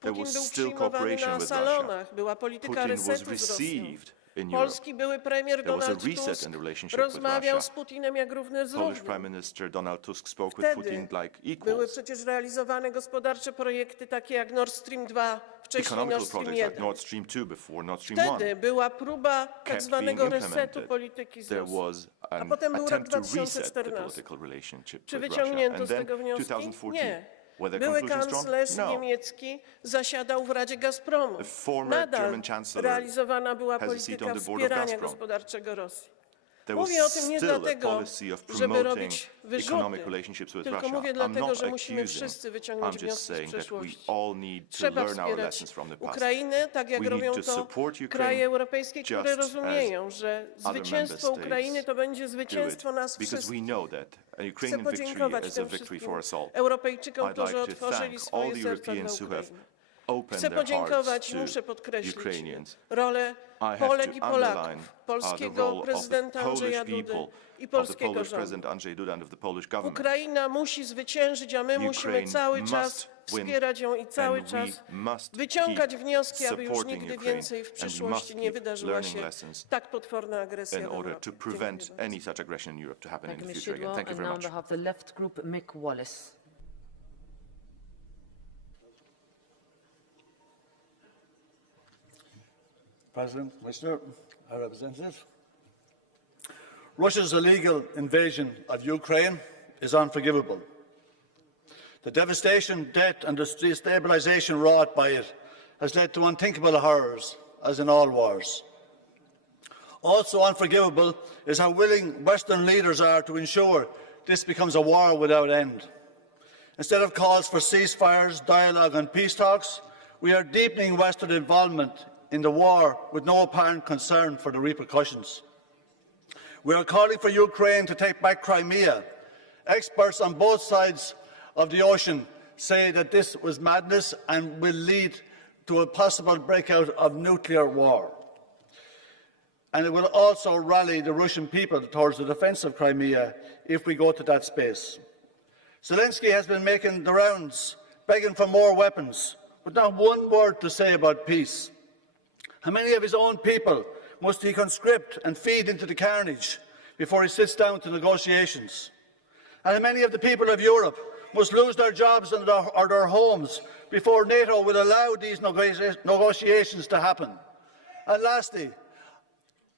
There Putin was był still przyjmowany cooperation na with Russia. salonach, była polityka Putin was resetu z Rosją. received in Europe. Polski były premier There was a Donald reset Tusk in the relationship with rozmawiał Russia. z Putinem jak równy z Polish Prime równym. Minister Donald Tusk spoke with Wtedy Putin like były equals. przecież realizowane gospodarcze projekty takie jak Nord Stream 2, wcześniej Economical Nord Stream projects like 1. Nord Stream 2 before Nord Stream 1 Wtedy była próba tak kept zwanego being resetu implemented. polityki z There Rosją. was A an potem był rok attempt to reset the 2014. political relationship Czy with Russia. wyciągnięto And z then tego wnioski? 2014. Nie. Were there Były conclusions drawn? kanclerz No. niemiecki zasiadał w Radzie Gazpromu. The former Nadal German chancellor realizowana była has a seat polityka on the board of wspierania Gazprom. gospodarczego Rosji. There was Mówię o tym nie still a dlatego, policy of żeby promoting robić economic wyrzuty, relationships with tylko Russia. mówię I'm dlatego, not że musimy accusing. wszyscy wyciągnąć I'm just wnioski z saying that we przeszłości. all need to Trzeba learn our wspierać lessons from the past. Ukrainę, tak jak We need robią to to support Ukraine kraje europejskie, które just rozumieją, że other zwycięstwo member Ukrainy states to będzie do it, zwycięstwo nas because we wszystkich. know that a Chcę Ukrainian victory podziękować is a tym victory wszystkim for us all. Europejczykom, I'd którzy like to otworzyli thank all swoje the serca dla Europeans who have Ukrainy. opened Chcę their hearts podziękować i to muszę podkreślić Ukrainians. rolę I have Polek to i underline Polaków, the polskiego role of the prezydenta Andrzeja Polish Dudy people, i of the polskiego Polish rządu. President Andrzej Duda and of the Polish government. Ukraina musi zwyciężyć, a my musimy Ukraine cały czas must win, wspierać ją i cały and czas we must wyciągać keep wnioski, aby już supporting nigdy Ukraine, więcej w and we przyszłości must nie keep wydarzyła learning się lessons tak potworna agresja in w order Europie. to prevent any such aggression in Europe to happen in Thank the you, Ms. future again. Szydło. Thank you And very now on much. behalf of the left group, Mick Wallace. President, Commissioner, High Representative. Russia's illegal invasion of Ukraine is unforgivable. The devastation, death and destabilisation wrought by it has led to unthinkable horrors, as in all wars. Also unforgivable is how willing Western leaders are to ensure this becomes a war without end. Instead of calls for ceasefires, dialogue and peace talks, we are deepening Western involvement in the war with no apparent concern for the repercussions. We are calling for Ukraine to take back Crimea. Experts on both sides of the ocean say that this was madness and will lead to a possible breakout of nuclear war. And it will also rally the Russian people towards the defence of Crimea if we go to that space. Zelensky has been making the rounds, begging for more weapons, but not one word to say about peace. How many of his own people must he conscript and feed into the carnage before he sits down to negotiations? And how many of the people of Europe must lose their jobs or their homes before NATO will allow these negotiations to happen? And lastly,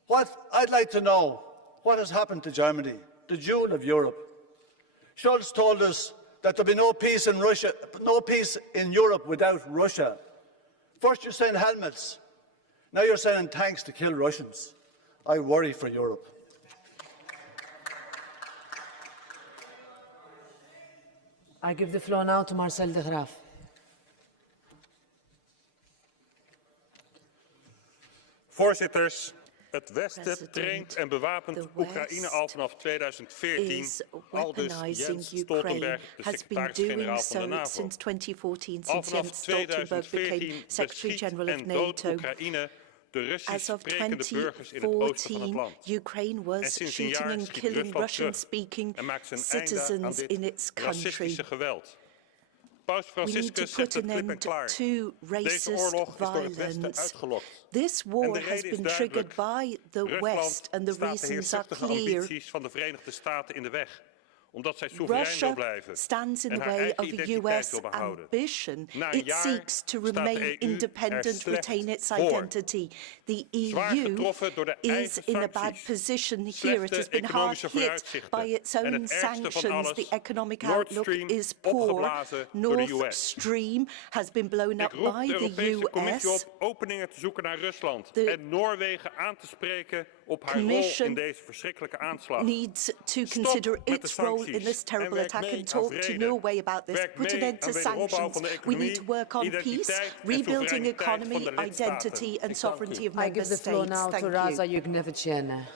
what I'd like to know, what has happened to Germany, the jewel of Europe? Scholz told us that there'll be no peace in Russia, no peace in Europe without Russia. First you send helmets, now you're sending tanks to kill Russians. I worry for Europe. I give the floor now to Marcel de Graaf. Voorzitters, Het Westen traint en bewapent Oekraïne al vanaf 2014, aldus Jens Stoltenberg, de secretaris-generaal van de NAVO. Al vanaf 2014 beschiet en doodt Oekraïne de Russisch sprekende burgers in het oosten van het land. En sinds een jaar schiet Rusland terug en maakt zijn einde aan dit racistische geweld. Paus Franciscus zegt het klip en klaar. Deze oorlog is door het Westen uitgelokt. This war has been triggered by the West, and the reasons are clear. Ambities van de Verenigde Staten in de weg, omdat zij soeverein wil blijven stands in en the haar way eigen of identiteit US wil behouden. ambition. Na een It jaar seeks to staat de remain EU independent, retain its identity. The EU is in a bad position here. It has been hard hit by its own sanctions. The economic outlook is poor. Nord Stream has been blown up by the Europese Commissie US. op openingen te zoeken naar Rusland en Noorwegen aan te spreken op haar rol in deze verschrikkelijke aanslag. Needs to consider its role in this terrible attack and talk to Norway about this. Put an end to sanctions. We need to work on peace, rebuilding economy, identity and sovereignty of I member give the floor states. now Thank to you. Raza Yugnevičienė.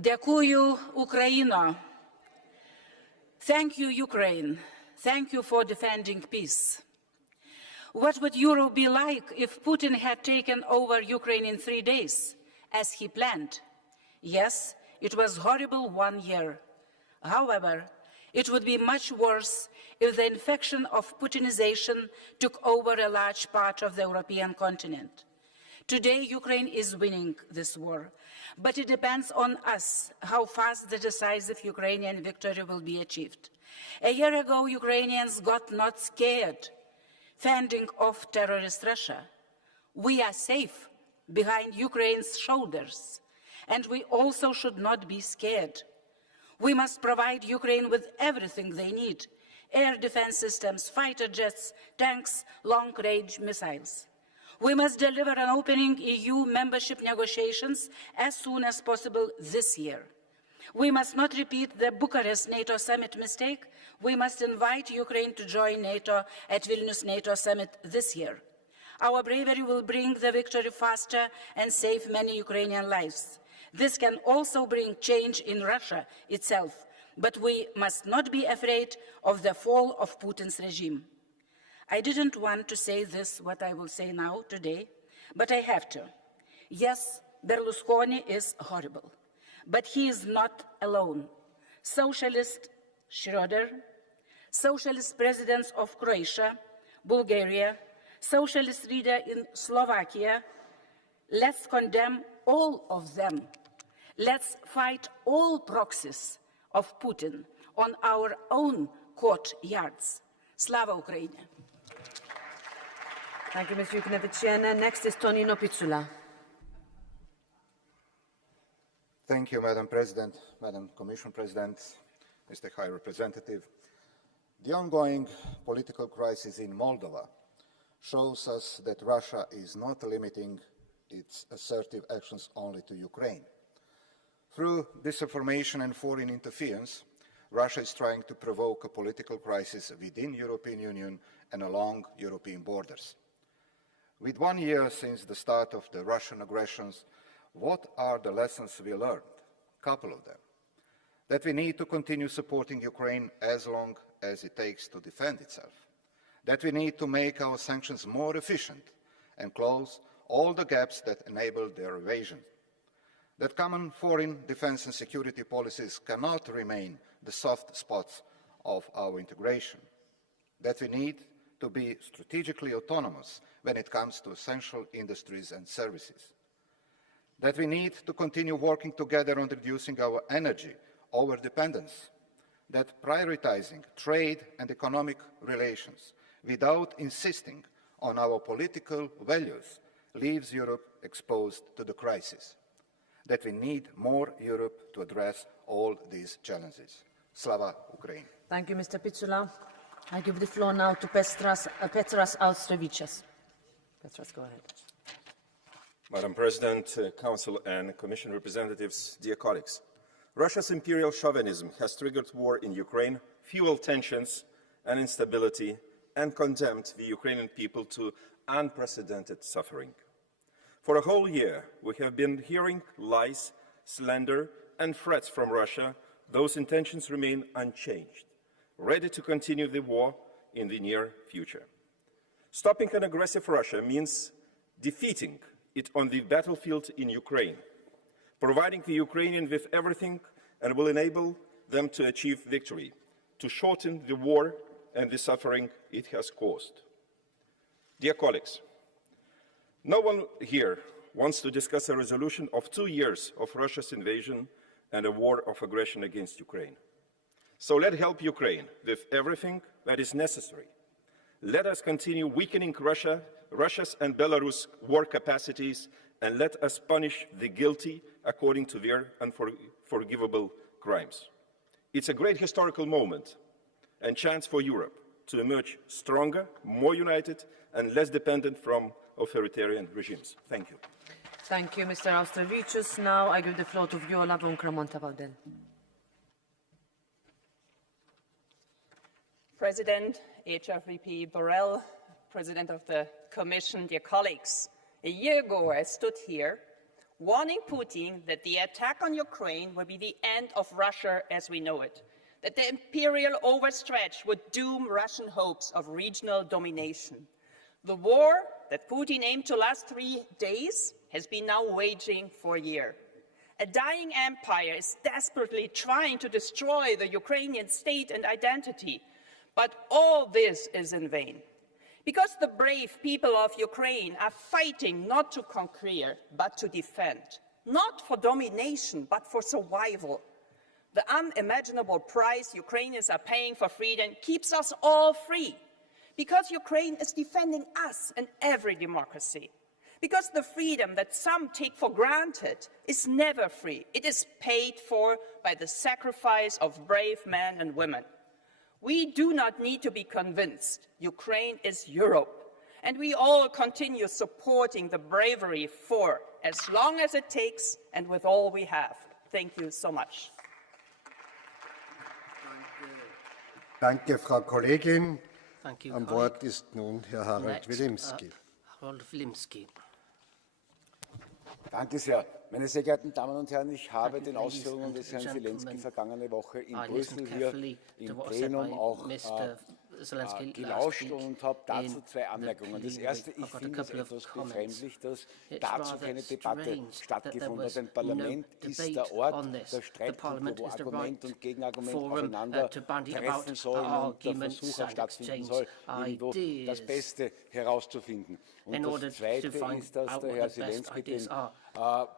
Dėkuoju, Ukraina. Thank you, Ukraine. Thank you for defending peace. What would Europe be like if Putin had taken over Ukraine in 3 days, as he planned? Yes, it was horrible 1 year. However, it would be much worse if the infection of Putinization took over a large part of the European continent. Today, Ukraine is winning this war, but it depends on us how fast the decisive Ukrainian victory will be achieved. A year ago, Ukrainians got not scared, fending off terrorist Russia. We are safe behind Ukraine's shoulders, and we also should not be scared. We must provide Ukraine with everything they need: air defense systems, fighter jets, tanks, long-range missiles. We must deliver an opening EU membership negotiations as soon as possible this year. We must not repeat the Bucharest NATO summit mistake. We must invite Ukraine to join NATO at Vilnius NATO summit this year. Our bravery will bring the victory faster and save many Ukrainian lives. This can also bring change in Russia itself, but we must not be afraid of the fall of Putin's regime. I didn't want to say this, what I will say now, today, but I have to. Yes, Berlusconi is horrible, but he is not alone. Socialist Schroeder, socialist presidents of Croatia, Bulgaria, socialist leader in Slovakia, let's condemn all of them. Let's fight all proxies of Putin on our own courtyards. Slava Ukraini! Thank you, Ms. Yugnevičienė. Next is Tonino Picula. Thank you, Madam President, Madam Commission President, Mr. High Representative. The ongoing political crisis in Moldova shows us that Russia is not limiting its assertive actions only to Ukraine. Through disinformation and foreign interference, Russia is trying to provoke a political crisis within the European Union and along European borders. With 1 year since the start of the Russian aggressions, what are the lessons we learned? A couple of them. That we need to continue supporting Ukraine as long as it takes to defend itself. That we need to make our sanctions more efficient and close all the gaps that enable their evasion. That common foreign, defense and security policies cannot remain the soft spots of our integration. That we need to be strategically autonomous when it comes to essential industries and services. That we need to continue working together on reducing our energy overdependence. That prioritizing trade and economic relations without insisting on our political values leaves Europe exposed to the crisis. That we need more Europe to address all these challenges. Slava Ukraini. Thank you, Mr. Picula. I give the floor now to Petras Austrevicius. Petras, go ahead. Madam President, Council and Commission representatives, dear colleagues. Russia's imperial chauvinism has triggered war in Ukraine, fueled tensions and instability, and condemned the Ukrainian people to unprecedented suffering. For a whole year, we have been hearing lies, slander, and threats from Russia. Those intentions remain unchanged, ready to continue the war in the near future. Stopping an aggressive Russia means defeating it on the battlefield in Ukraine, providing the Ukrainians with everything and will enable them to achieve victory, to shorten the war and the suffering it has caused. Dear colleagues, no one here wants to discuss a resolution of 2 years of Russia's invasion and a war of aggression against Ukraine. So let's help Ukraine with everything that is necessary. Let us continue weakening Russia's and Belarus' war capacities, and let us punish the guilty according to their unforgivable crimes. It's a great historical moment and chance for Europe to emerge stronger, more united, and less dependent from authoritarian regimes. Thank you. Thank you, Mr. Austrevicius. Now I give the floor to Viola von Kramon-Tabaudel. President, HRVP Borrell, President of the Commission, dear colleagues, a year ago I stood here warning Putin that the attack on Ukraine would be the end of Russia as we know it, that the imperial overstretch would doom Russian hopes of regional domination. The war that Putin aimed to last 3 days has been now waging for a year. A dying empire is desperately trying to destroy the Ukrainian state and identity, but all this is in vain. Because the brave people of Ukraine are fighting not to conquer, but to defend, not for domination, but for survival. The unimaginable price Ukrainians are paying for freedom keeps us all free, because Ukraine is defending us and every democracy. Because the freedom that some take for granted is never free. It is paid for by the sacrifice of brave men and women. We do not need to be convinced. Ukraine is Europe, and we all continue supporting the bravery for as long as it takes and with all we have. Thank you so much. Danke, Frau Kollegin. Am Wort ist nun Herr Harold Wilimski. Harold Wilimski. Danke sehr. Meine sehr geehrten Damen und Herren, ich habe den Ausführungen des Herrn Zelensky vergangene Woche in Brüssel hier im Plenum auch gelauscht und habe dazu 2 Anmerkungen. Das erste, ich finde es etwas befremdlich, dass dazu keine Debatte stattgefunden hat. Ein Parlament ist der Ort, der Streitpunkt, wo Argument und Gegenargument aufeinander treffen sollen und der Versuch auch stattfinden soll, irgendwo das Beste herauszufinden. Und das Zweite ist, dass der Herr Zelensky den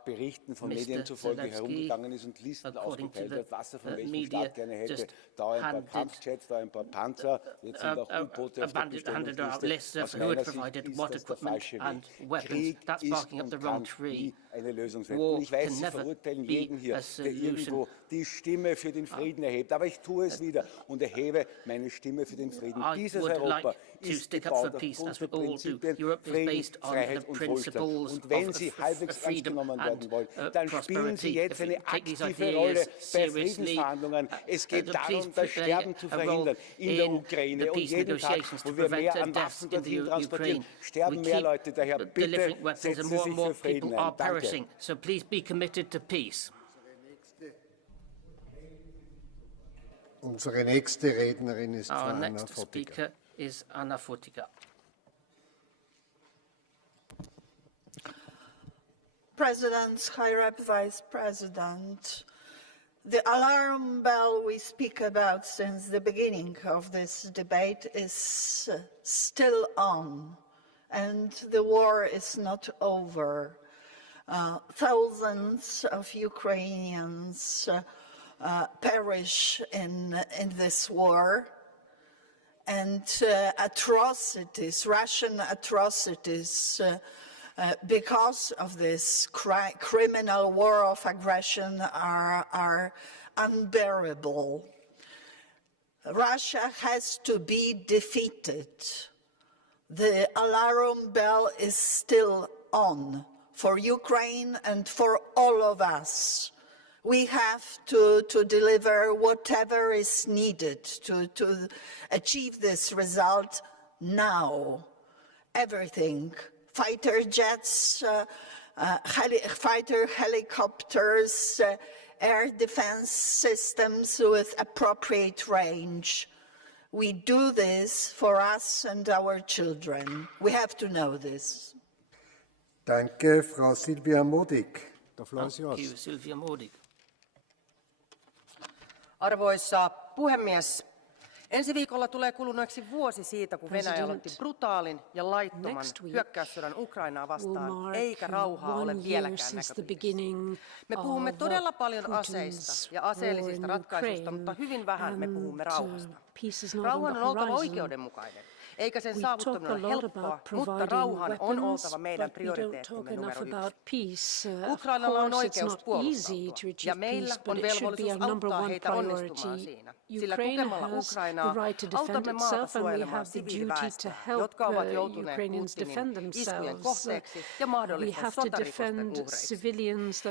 Berichten von Medien zufolge herumgegangen ist und Listen ausgeteilt hat, was er von welchem Staat gerne hätte. Da ein paar Kampfjets, da ein paar Panzer, jetzt sind auch U-Boote auf der Bestellungsliste. Aus meiner Sicht ist das der falsche Weg. Krieg ist und kann nie eine Lösung sein. Und ich weiß, Sie verurteilen jeden hier, der irgendwo die Stimme für den Frieden erhebt. Aber ich tue es wieder und erhebe meine Stimme für den Frieden. Dieses Europa ist gebaut auf Grundprinzipien Frieden, Freiheit und Wohlstand. Und wenn Sie halbwegs ernst genommen werden wollen, dann spielen Sie jetzt eine aktive Rolle bei Friedensverhandlungen. Es geht darum, das Sterben zu verhindern in der Ukraine. Und jeden Tag, wo wir mehr an Waffen dorthin transportieren, sterben mehr Leute. Daher bitte setzen Sie sich für Frieden ein. Danke. So please be committed to peace. Unsere nächste Rednerin ist Frau Anna Fotyga. Is Anna Fotyga. President, High Rep Vice President, the alarm bell we speak about since the beginning of this debate is still on, and the war is not over. Thousands of Ukrainians perish in this war, and atrocities, Russian atrocities, because of this criminal war of aggression are unbearable. Russia has to be defeated. The alarm bell is still on for Ukraine and for all of us. We have to deliver whatever is needed to achieve this result now, everything, fighter jets, fighter helicopters, air defense systems with appropriate range. We do this for us and our children. We have to know this. Danke, Frau Silvia Modig. The floor is yours. Thank you, Silvia Modig. Arvoisa puhemies, ensi viikolla tulee kuluneeksi vuosi siitä, kun Venäjä aloitti brutaalin ja laittoman hyökkäyssodan Ukrainaa vastaan, eikä rauhaa ole vieläkään näköpiirissä. Me puhumme todella paljon aseista ja aseellisista ratkaisuista, mutta hyvin vähän me puhumme rauhasta. Rauhan on oltava oikeudenmukainen, eikä sen saavuttaminen ole helppoa, mutta rauhan on oltava meidän prioriteettimme numero 1. Ukrainalla on oikeus puolustautua, ja meillä on velvollisuus auttaa heitä onnistumaan siinä. Sillä tukemalla Ukrainaa autamme maata suojelemaan siviiliväestöä, jotka ovat joutuneet Putinin iskujen kohteeksi ja mahdollisten sotarikosten uhreiksi.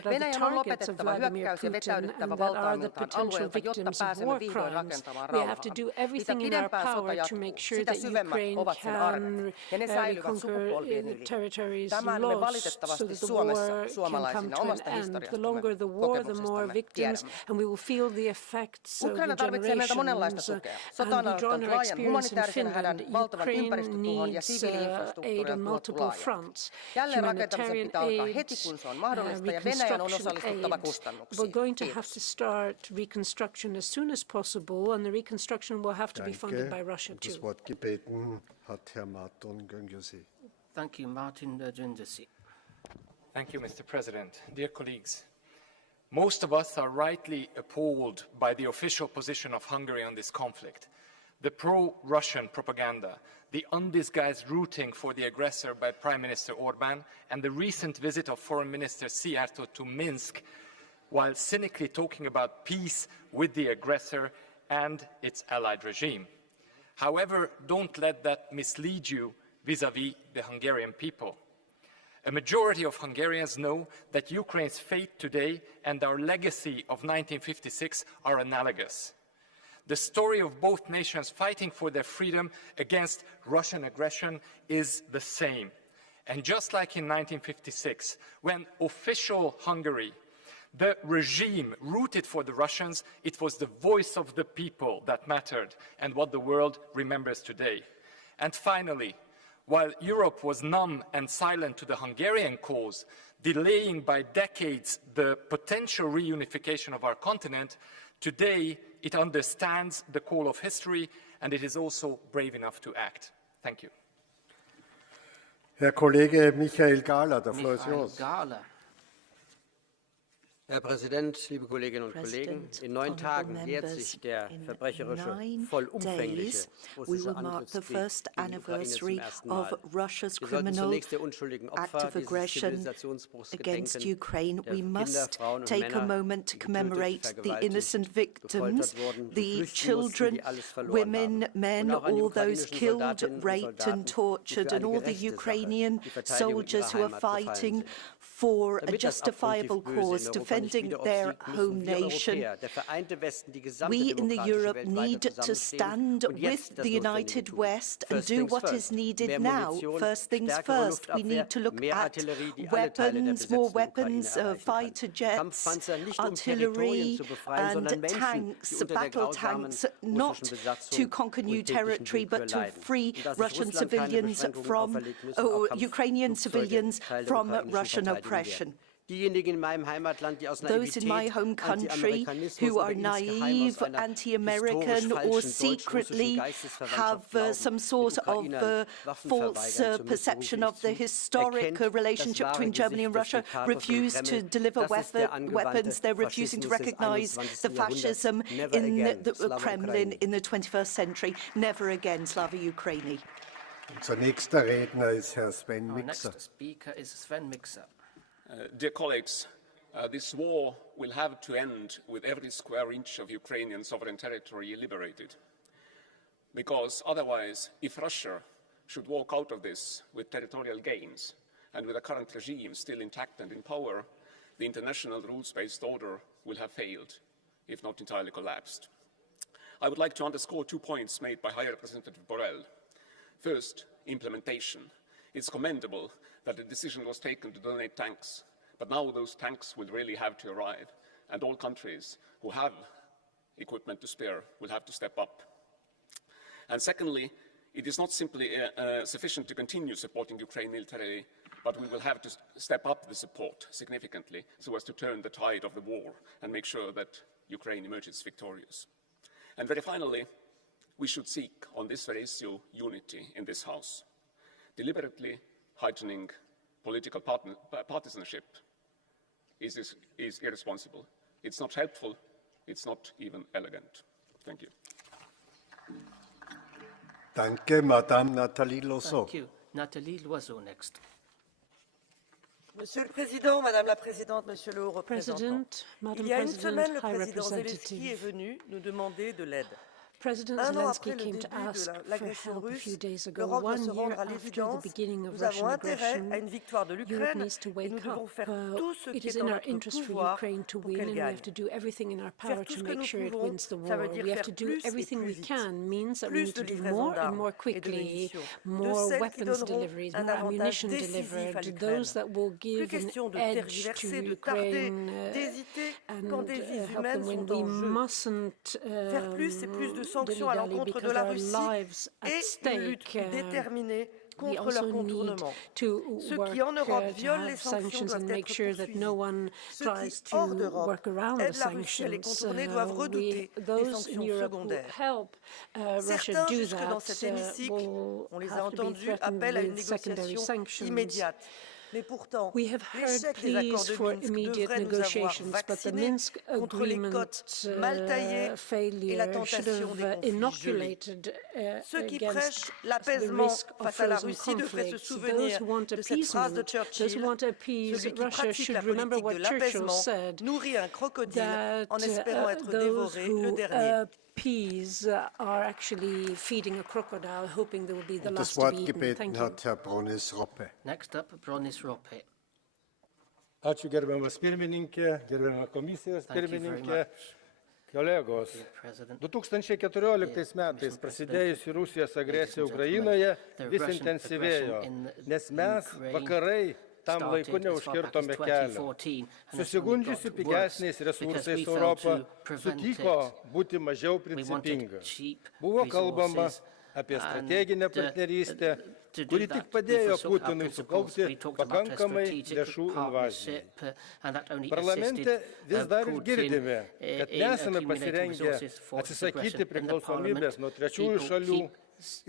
Venäjän on lopetettava hyökkäys ja vetäydyttävä valtaamiltaan alueelta, jotta pääsemme vihdoin rakentamaan rauhaa. Mitä pidempään sota jatkuu, sitä syvemmät ovat sen arvet, ja ne säilyvät sukupolvien yli. Tämän me valitettavasti Suomessa suomalaisina omasta historiastamme kokemuksestamme tiedämme. Ukraina tarvitsee meiltä monenlaista tukea. Sota on aiheuttanut laajan humanitaarisen hädän, valtavan ympäristötuhon ja siviili-infrastruktuuria on tuhottu laajasti. Jälleenrakentamisen pitää alkaa heti, kun se on mahdollista, ja Venäjän on osallistuttava kustannuksiin. We're going to have to start reconstruction as soon as possible, and the reconstruction will have to be funded by Russia too. Das Wort gebeten hat Herr Martin Göngösi. Thank you, Martin Göngösi. Thank you, Mr. President. Dear colleagues, most of us are rightly appalled by the official position of Hungary on this conflict. The pro-Russian propaganda, the undisguised rooting for the aggressor by Prime Minister Orbán, and the recent visit of Foreign Minister Szijjártó to Minsk, while cynically talking about peace with the aggressor and its allied regime. However, don't let that mislead you vis-à-vis the Hungarian people. A majority of Hungarians know that Ukraine's fate today and our legacy of 1956 are analogous. The story of both nations fighting for their freedom against Russian aggression is the same. And just like in 1956, when official Hungary, the regime rooted for the Russians, it was the voice of the people that mattered and what the world remembers today. And finally, while Europe was numb and silent to the Hungarian cause, delaying by decades the potential reunification of our continent, today it understands the call of history and it is also brave enough to act. Thank you. Herr Kollege Michael Gahler, the floor is yours. Herr Präsident, liebe Kolleginnen und Kollegen! In 9 Tagen jährt sich der verbrecherische, vollumfängliche russische Angriffskrieg gegen die Ukraine zum ersten Mal. Wir sollten zunächst der unschuldigen Opfer dieses Zivilisationsbruchs gedenken, der Kinder, Frauen und Männer, die getötet, vergewaltigt, gefoltert wurden, die flüchten mussten, die alles verloren haben. Und auch an die ukrainischen Soldatinnen und Soldaten, die für eine gerechte Sache, die Verteidigung ihrer Heimat gefallen sind. for a justifiable cause defending their home nation. We in Europe need to stand with the United West and do what is needed now. First things first, we need to look at weapons, more weapons, fighter jets, artillery and tanks, battle tanks, not to conquer new territory but to free Russian civilians from, or Ukrainian civilians from Russian oppression. Those in my home country who are naive, anti-American, or secretly have some sort of false perception of the historic relationship between Germany and Russia refuse to deliver weapons. They're refusing to recognize the fascism in the Kremlin in the 21st century. Never again, Slava Ukraini. Unser nächster Redner ist Herr Sven Mikser. Mikser. Next speaker is Sven Mikser. Dear colleagues, this war will have to end with every square inch of Ukrainian sovereign territory liberated. Because otherwise, if Russia should walk out of this with territorial gains and with the current regime still intact and in power, the international rules-based order will have failed, if not entirely collapsed. I would like to underscore 2 points made by High Representative Borrell. First, implementation. It's commendable that the decision was taken to donate tanks, but now those tanks will really have to arrive, and all countries who have equipment to spare will have to step up. And secondly, it is not simply sufficient to continue supporting Ukraine militarily, but we will have to step up the support significantly so as to turn the tide of the war and make sure that Ukraine emerges victorious. And very finally, we should seek on this very issue unity in this House. Deliberately heightening political partisanship is irresponsible. It's not helpful. It's not even elegant. Thank you. Danke, Madame Nathalie Loiseau. Thank you. Nathalie Loiseau next. Monsieur le Président, Madame la Présidente, Monsieur le Haut Représentant, il y a une semaine, le président Zelensky est venu nous demander de l'aide. President Zelensky came to ask for help a few days ago. 1 year after the beginning of Russian aggression, Europe needs to wake up. It is in our interest for Ukraine to win, and we have to do everything in our power to make sure it wins the war. We have to do everything we can, means that we need to do more and more quickly, more weapons deliveries, more ammunition delivered, those that will give an edge to Ukraine and help them win. We mustn't sanctions à l'encontre de la Russie et une lutte déterminée contre leur contournement. Ceux qui en Europe violent les sanctions doivent être poursuivis. Ceux qui, hors d'Europe, aident la Russie à les contourner doivent redouter les sanctions secondaires. Certains, jusque dans cet hémicycle, on les a entendus, appellent à une négociation immédiate. Mais pourtant, l'échec des accords de Minsk devrait nous avoir vaccinés contre les cotes mal taillées et la tentation des conflits gelés. Ceux qui prêchent l'apaisement face à la Russie devraient se souvenir de cette phrase de Churchill: celui qui pratique la politique de l'apaisement nourrit un crocodile en espérant être dévoré le dernier. Peas are actually feeding a crocodile, hoping they will be the last Das to be Wort eaten. gebeten Thank you. hat Herr Bronis-Roppe. Next up, Bronis-Roppe. Ačiū gerbiamas pirmininkė, gerbiama komisijos pirmininkė, kolegos. 2014 metais prasidėjusi Rusijos agresija Ukrainoje vis intensyvėjo, nes mes, vakarai, tam laiku neužkirtome kelio. Susigundžiusi pigesniais resursais Europą sutiko būti mažiau principinga. Buvo kalbama apie strateginę partnerystę, kuri tik padėjo Putinui sukaupti pakankamai lėšų invazijai. Parlamente vis dar girdime, kad nesame pasirengę atsisakyti priklausomybės nuo trečiųjų šalių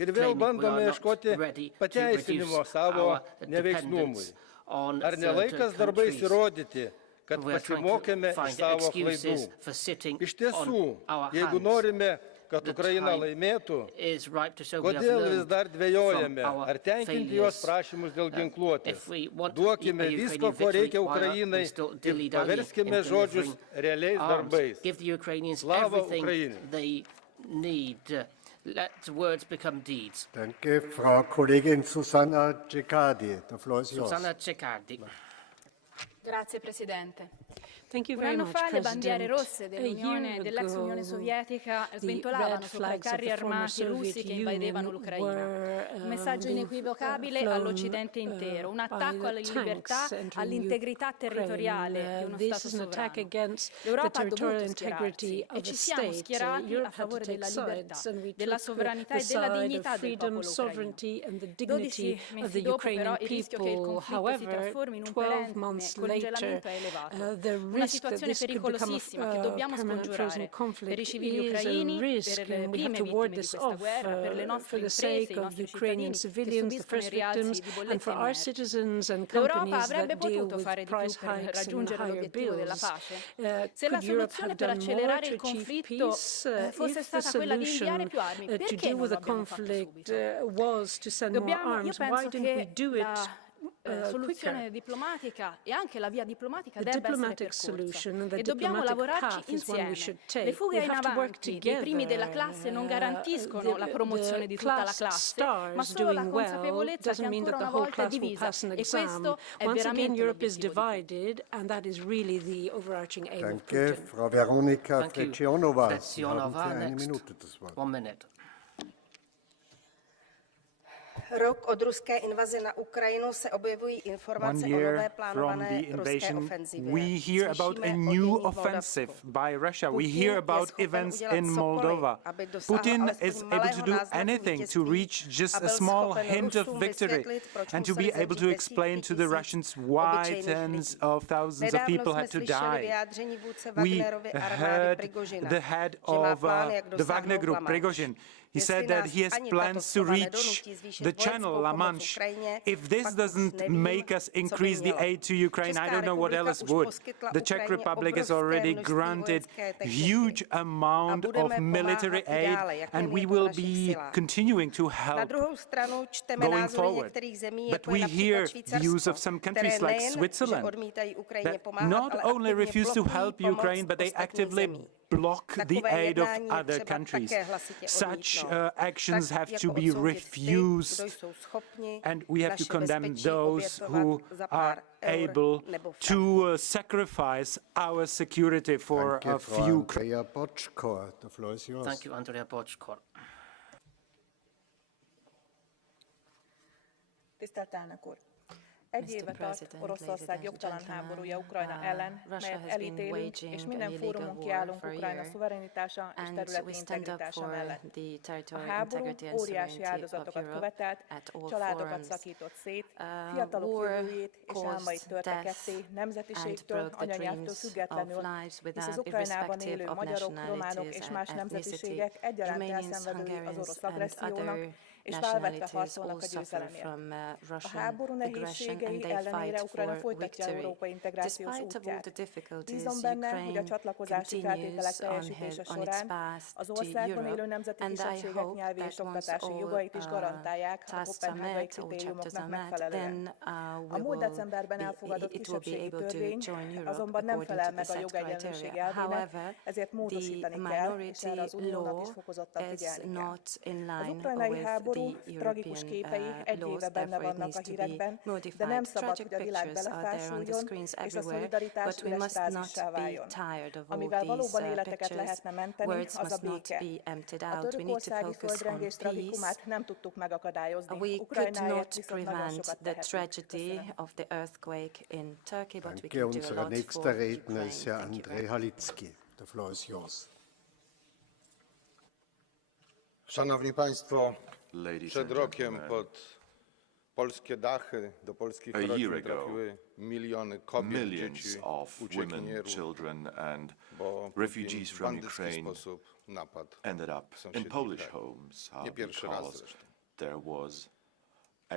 ir vėl bandome ieškoti pateisinimo savo neveiksnumui. Ar nelaikas darbais įrodyti, kad pasimokėme iš savo klaidų? Iš tiesų, jeigu norime, kad Ukraina laimėtų, kodėl vis dar dvejojame, ar tenkinti jos prašymus dėl ginkluotės? Duokime visko, ko reikia Ukrainai ir paverskime žodžius realiais darbais. Slava Ukrainai! Let words become deeds. Danke, Frau Kollegin Susanna Ceccardi. The floor is yours. Susanna Ceccardi. Grazie Presidente. Thank you Un very anno much, fa le President. bandiere rosse A dell'Unione year e dell'ex ago, Unione Sovietica the sventolavano red sopra i flags of carri the former armati russi Soviet che invadevano Union l'Ucraina. were Un messaggio being inequivocabile flown, all'Occidente intero, un attacco by alle the libertà, tanks entering all'integrità territoriale di uno This Stato is an attack sovrano. against the L'Europa ha territorial dovuto integrity schierarsi of e a ci siamo state. schierati Europe a had to favore take della libertà, sides, and we della took sovranità the e della side of dignità del freedom, popolo ucraino. sovereignty, and the 12 dignity of mesi the dopo però Ukrainian il rischio che il people. conflitto si However, trasformi in un 12 months perenne later, congelamento è elevato. the Una risk that situazione this could become pericolosissima che a dobbiamo permanent frozen scongiurare per i conflict civili is a ucraini, risk, per le and we have prime to ward vittime di this questa off guerra, per le for nostre the imprese, i sake of nostri Ukrainian cittadini che civilians, the subiscono i first rialzi victims, di bollette and for in our merce. citizens and L'Europa companies avrebbe that deal potuto with fare di più price per hikes and raggiungere higher l'obiettivo della bills. pace. Se la Could Europe soluzione have per done more accelerare to il achieve conflitto peace? fosse If the stata quella di inviare solution più armi, to perché deal non with the l'abbiamo fatto conflict subito? was to send more Io arms, why penso didn't we che do it la soluzione quicker? diplomatica e anche la via diplomatica The debba essere diplomatic percorsa solution and the e dobbiamo diplomatic lavorarci path is one we insieme. should Le take. fughe We in have to work avanti dei primi della together. classe non garantiscono la The promozione di tutta la class classe, ma stars solo la doing well consapevolezza che doesn't mean ancora that the una whole volta è class will divisa pass an e exam. questo è Once again, veramente Europe is l'obiettivo di Putin. divided, and that is really the overarching aim of Danke, Putin. Frau Veronika Thank you. Freccionova. Sie Freccionova haben für eine next. Minute das Wort. 1 minute. Rok od ruské invaze na Ukrajinu se objevují informace o nové plánované ruské ofenzivě. We hear about a new offensive by Russia. We hear about events in Moldova. Putin is able to do anything to reach just a small hint of victory and to be able to explain to the Russians why tens of thousands of people had to die. We heard the head of the Wagner Group, Prigozhin. He said that he has plans to reach the channel La Manche. If this doesn't make us increase the aid to Ukraine, I don't know what else would. The Czech Republic has already granted huge amount of military aid, and we will be continuing to help going forward. But we hear views of some countries like Switzerland that not only refuse to help Ukraine, but they actively block the aid of other countries. Such actions have to be refused, and we have to condemn those who are able to sacrifice our security for a few. Thank you, Andrea Bocskor. Tisztelt elnök úr! Egy éve tart Oroszország jogtalan háborúja Ukrajna ellen, melyet elítélünk, és minden fórumon kiállunk Ukrajna szuverenitása és területi integritása mellett. A háború óriási áldozatokat követelt, családokat szakított szét, fiatalok jövőjét és álmait törte ketté, nemzetiségtől, anyanyelvtől függetlenül, hisz az Ukrajnában élő magyarok, románok és más nemzetiségek egyaránt elszenvedői az orosz agressziónak, és válvetve harcolnak a győzelemért. A háború nehézségei ellenére Ukrajna folytatja európai integrációs útját. Bízom benne, hogy a csatlakozási feltételek teljesítése során az országban élő nemzeti kisebbségek nyelvi és oktatási jogait is garantálják a koppenhágai kritériumoknak megfelelően. A múlt decemberben elfogadott kisebbségi törvény azonban nem felel meg a jogegyenlőség elvének, ezért módosítani kell, és erre az Uniónak is fokozottan figyelni kell. Az ukrajnai háború tragikus képei egy éve benne vannak a hírekben, de nem szabad, hogy a világ belefásuljon, és a szolidaritás üres frázissá váljon. Amivel valóban életeket lehetne menteni, az a béke. A törökországi földrengés tragikumát nem tudtuk megakadályozni. Ukrajnáért viszont nagyon sokat tehetünk. Danke, unser nächster Redner ist Herr Andrzej Halicki. Der Floor is yours. Szanowni Państwo, przed rokiem pod polskie dachy, do polskich rodzin trafiły miliony kobiet, dzieci, uciekinierów, bo refugees from Ukraine ended up in Polish homes because there was a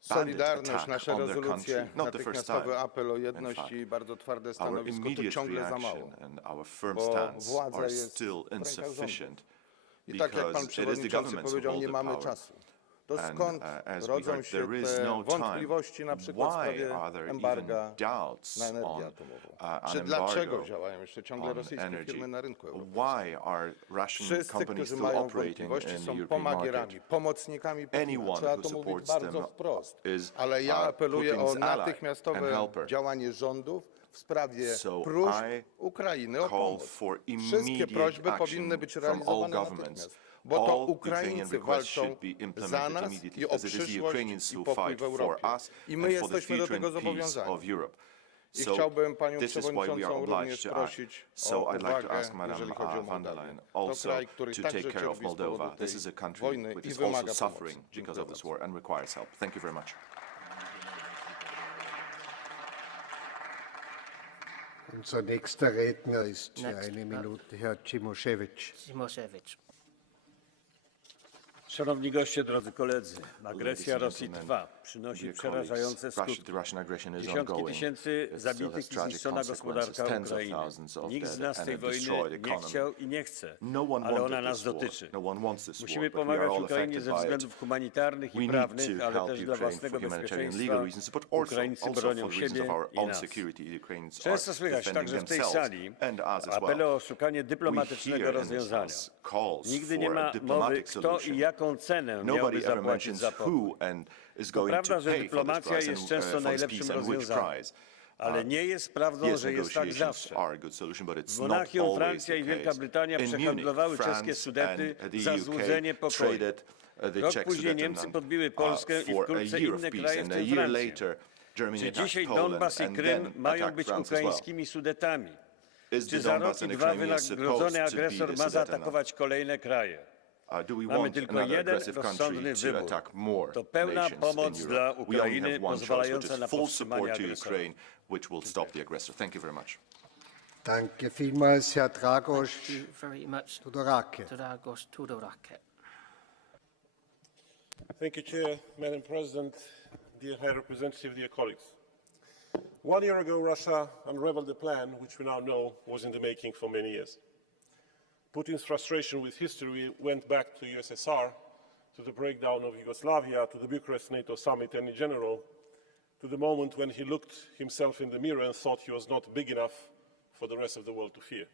Solidarność, nasze rezolucje, natychmiastowy apel o jedność i bardzo twarde stanowisko to ciągle za mało, bo władza jest w rękach rządu. I tak jak pan przewodniczący powiedział, nie mamy czasu. To skąd rodzą się te wątpliwości na przykład w sprawie embarga na energię atomową? Czy dlaczego działają jeszcze ciągle rosyjskie firmy na rynku europejskim? Wszyscy, którzy mają wątpliwości, są pomagierami, pomocnikami Putina. Trzeba to mówić bardzo wprost. Ale ja apeluję o natychmiastowe działanie rządów w sprawie próśb Ukrainy o pomoc. Wszystkie prośby powinny być realizowane natychmiast, bo to Ukraińcy walczą za nas i o przyszłość i pokój w Europie. I my jesteśmy do tego zobowiązani. I chciałbym panią przewodniczącą również prosić o uwagę, jeżeli chodzi o Mołdawię. To kraj, który także cierpi z powodu tej wojny i wymaga pomocy. Dziękuję bardzo. Unser nächster Redner ist für eine Minute Herr Cimoszewicz. Szanowni goście, drodzy koledzy, agresja Rosji trwa, przynosi przerażające skutki. Dziesiątki tysięcy zabitych i zniszczona gospodarka Ukrainy. Nikt z nas tej wojny nie chciał i nie chce, ale ona nas dotyczy. Musimy pomagać Ukrainie ze względów humanitarnych i prawnych, ale też dla własnego bezpieczeństwa. Ukraińcy bronią siebie i nas. Często słychać także w tej sali apele o szukanie dyplomatycznego rozwiązania. Nigdy nie ma mowy, kto i jaką cenę miałby zapłacić za pokój. To prawda, że dyplomacja jest często najlepszym rozwiązaniem. Ale nie jest prawdą, że jest tak zawsze. W Monachium Francja i Wielka Brytania przehandlowały czeskie Sudety za złudzenie pokoju. Rok później Niemcy podbiły Polskę i wkrótce inne kraje, w tym Francja. Czy dzisiaj Donbas i Krym mają być ukraińskimi Sudetami? Czy za rok i dwa wynagrodzony agresor ma zaatakować kolejne kraje? Mamy tylko jeden rozsądny wybór. To pełna pomoc dla Ukrainy pozwalająca na powstrzymanie agresora. Danke vielmals, Herr Dragos Tudorache. Thank you, Chair, Madam President, dear High Representative, dear colleagues. 1 year ago, Russia unraveled a plan which we now know was in the making for many years. Putin's frustration with history went back to USSR, to the breakdown of Yugoslavia, to the Bucharest NATO summit, and in general, to the moment when he looked himself in the mirror and thought he was not big enough for the rest of the world to fear.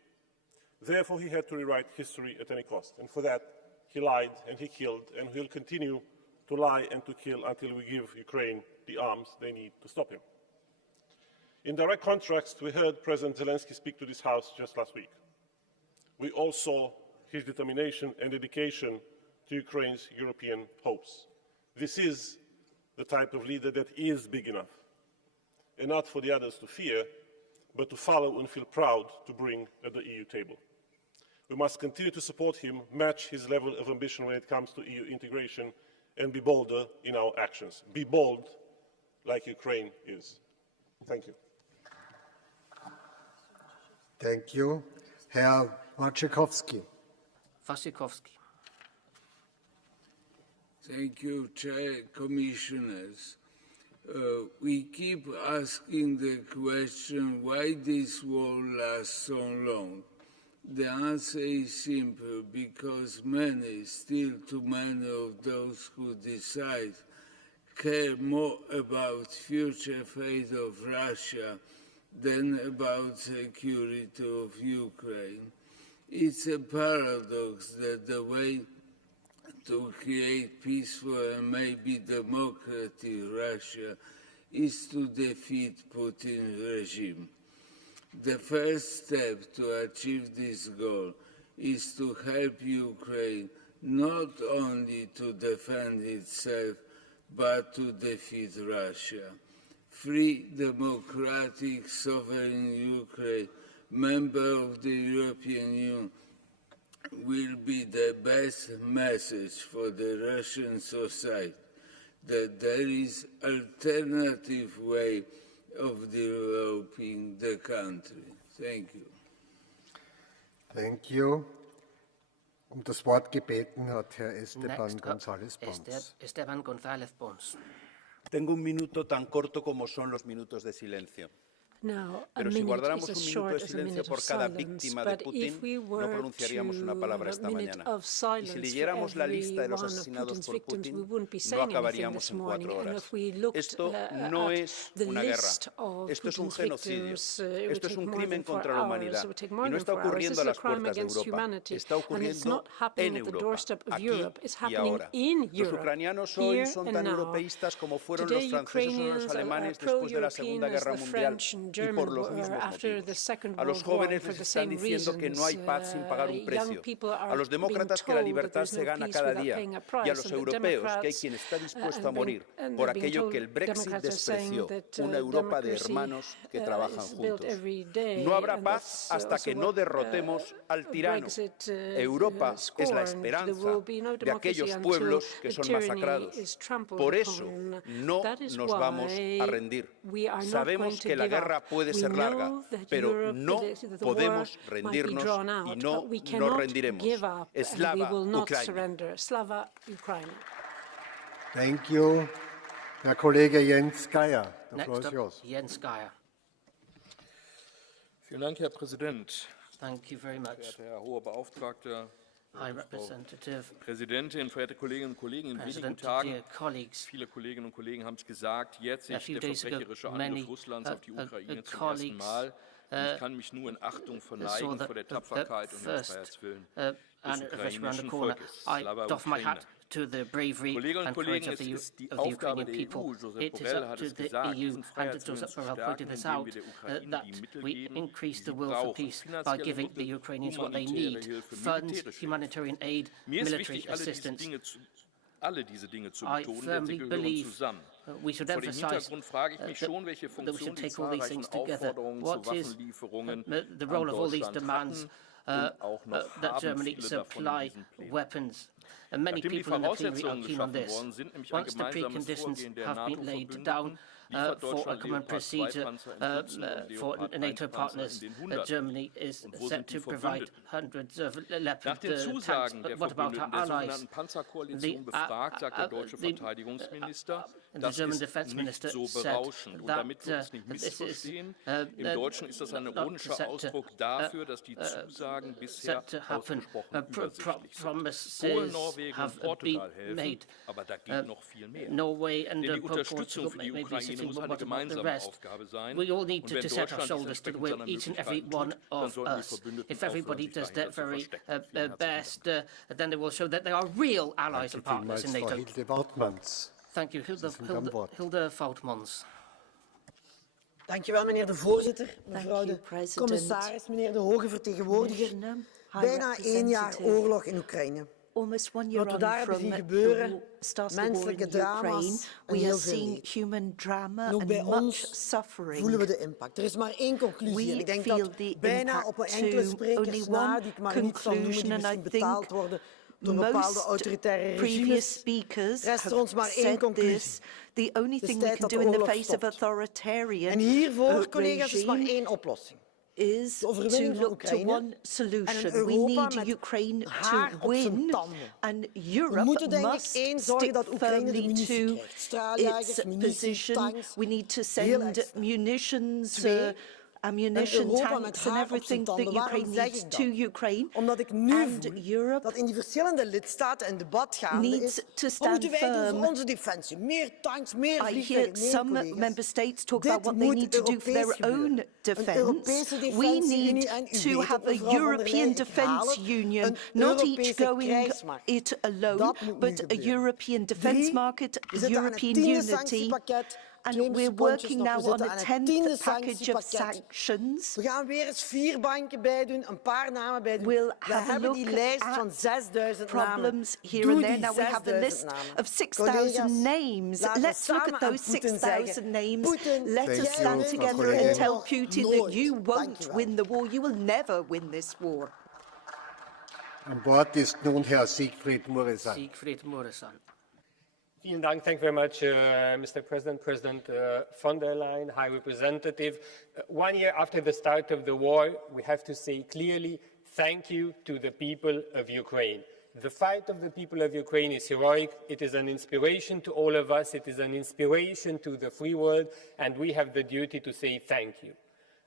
Therefore, he had to rewrite history at any cost. And for that, he lied and he killed, and he'll continue to lie and to kill until we give Ukraine the arms they need to stop him. In direct contrast, we heard President Zelensky speak to this House just last week. We all saw his determination and dedication to Ukraine's European hopes. This is the type of leader that is big enough, and not for the others to fear, but to follow and feel proud to bring at the EU table. We must continue to support him, match his level of ambition when it comes to EU integration, and be bolder in our actions. Be bold like Ukraine is. Thank you. Thank you. Herr Wojciechowski. Thank you, Chair, Commissioners. We keep asking the question why this war lasts so long. The answer is simple, because many, still too many of those who decide, care more about future fate of Russia than about security of Ukraine. It's a paradox that the way to create peaceful and maybe democratic Russia is to defeat Putin's regime. The first step to achieve this goal is to help Ukraine not only to defend itself, but to defeat Russia. Free, democratic, sovereign Ukraine, member of the European Union, will be the best message for the Russian society that there is alternative way of developing the country. Thank you. Thank you. Das Wort gebeten hat Herr Esteban González Pons. Esteban González Pons. Tengo un minuto tan corto como son los minutos de silencio. Pero si guardáramos un minuto de silencio por cada víctima de Putin, no pronunciaríamos una palabra esta mañana. Y si leyéramos la lista de los asesinados por Putin, no acabaríamos en 4 horas. Esto no es una guerra. Esto es un genocidio. Esto es un crimen contra la humanidad. Y no está ocurriendo a las puertas de Europa. Está ocurriendo en Europa, aquí y ahora. Los ucranianos hoy son tan europeístas como fueron los franceses o los alemanes después de la Segunda Guerra Mundial. Y por los mismos motivos. A los jóvenes les están diciendo que no hay paz sin pagar un precio. A los demócratas que la libertad se gana cada día. Y a los europeos que hay quien está dispuesto a morir por aquello que el Brexit despreció, una Europa de hermanos que trabajan juntos. No habrá paz hasta que no derrotemos al tirano. Europa es la esperanza de aquellos pueblos que son masacrados. Por eso no nos vamos a rendir. Sabemos que la guerra puede ser larga, pero no podemos rendirnos y no nos rendiremos. Slava Ukraini. Thank you. Herr Kollege Jens Geier. Jens Geier. Vielen Dank, Herr Präsident. Thank you very much. Verehrter Herr Hoher Beauftragter, High Representative, Frau Präsidentin, verehrte Kolleginnen und Kollegen, in wenigen Tagen, viele Kolleginnen und Kollegen haben es gesagt, jährt sich der verbrecherische Angriff Russlands auf die Ukraine zum ersten Mal. Und ich kann mich nur in Achtung verneigen vor der Tapferkeit und dem Freiheitswillen des ukrainischen Volkes. Slava Ukraini. to the bravery and courage of the Ukrainian people. It is up to the EU, and Josep Borrell pointed this out, that we increase the will for peace by giving the Ukrainians what they need: funds, humanitarian aid, military assistance. I firmly believe we should emphasize that we should take all these things together. What is the role of all these demands that Germany supply weapons? And many people in the plenary are keen on this. Once the preconditions have been laid down for a common procedure for NATO partners, Germany is set to provide hundreds of Leopard tanks. But what about our allies? The German defense minister said that this is set to happen. Promises have been made. Norway and Portugal may be sitting, but what about the rest? We all need to set our shoulders to the wheel, each and every one of us. If everybody does their very best, then they will show that they are real allies and partners in NATO. Thank you. Hilde Voutmans. Dank u wel, meneer de voorzitter, mevrouw de commissaris, meneer de hoge vertegenwoordiger. Bijna 1 jaar oorlog in Oekraïne. Almost 1 year Wat we daar hebben zien gebeuren, menselijke drama's en heel veel leed. En ook bij ons voelen we de impact. Er is maar één conclusie en ik denk dat bijna op een enkele sprekers na, die ik maar niet zal noemen, die misschien betaald worden door bepaalde autoritaire regimes, rest er ons maar één conclusie. The only thing we can do in the face of authoritarian en hiervoor, collega's, is maar één oplossing. Is to look to one solution. We need Ukraine to win, and Europe must stick firmly to its position. We need to send munitions, ammunition, tanks and everything that Ukraine needs to Ukraine. Omdat ik nu voel dat in die verschillende lidstaten een debat gaande is. Wat moeten wij doen voor onze defensie? Meer tanks, meer vliegtuigen. Nee, some member states talk about what they need to do for their own defense. We need to have a European defense union, not each going it alone, but a European defense market, European unity. And we're working now on a 10th package of sanctions. We gaan weer eens 4 banken bij doen, een paar namen bij doen. We'll have a look van 6000 problems here and there. Now we have a list of 6,000 names. Let's look at those 6,000 names. Let us stand together and tell Putin that you won't win the war. You will never win this war. Am Wort ist nun Herr Siegfried Mureşan. Siegfried Mureşan. Vielen Dank. Thank you very much, Mr. President, President von der Leyen, High Representative. 1 year after the start of the war, we have to say clearly thank you to the people of Ukraine. The fight of the people of Ukraine is heroic. It is an inspiration to all of us. It is an inspiration to the free world, and we have the duty to say thank you.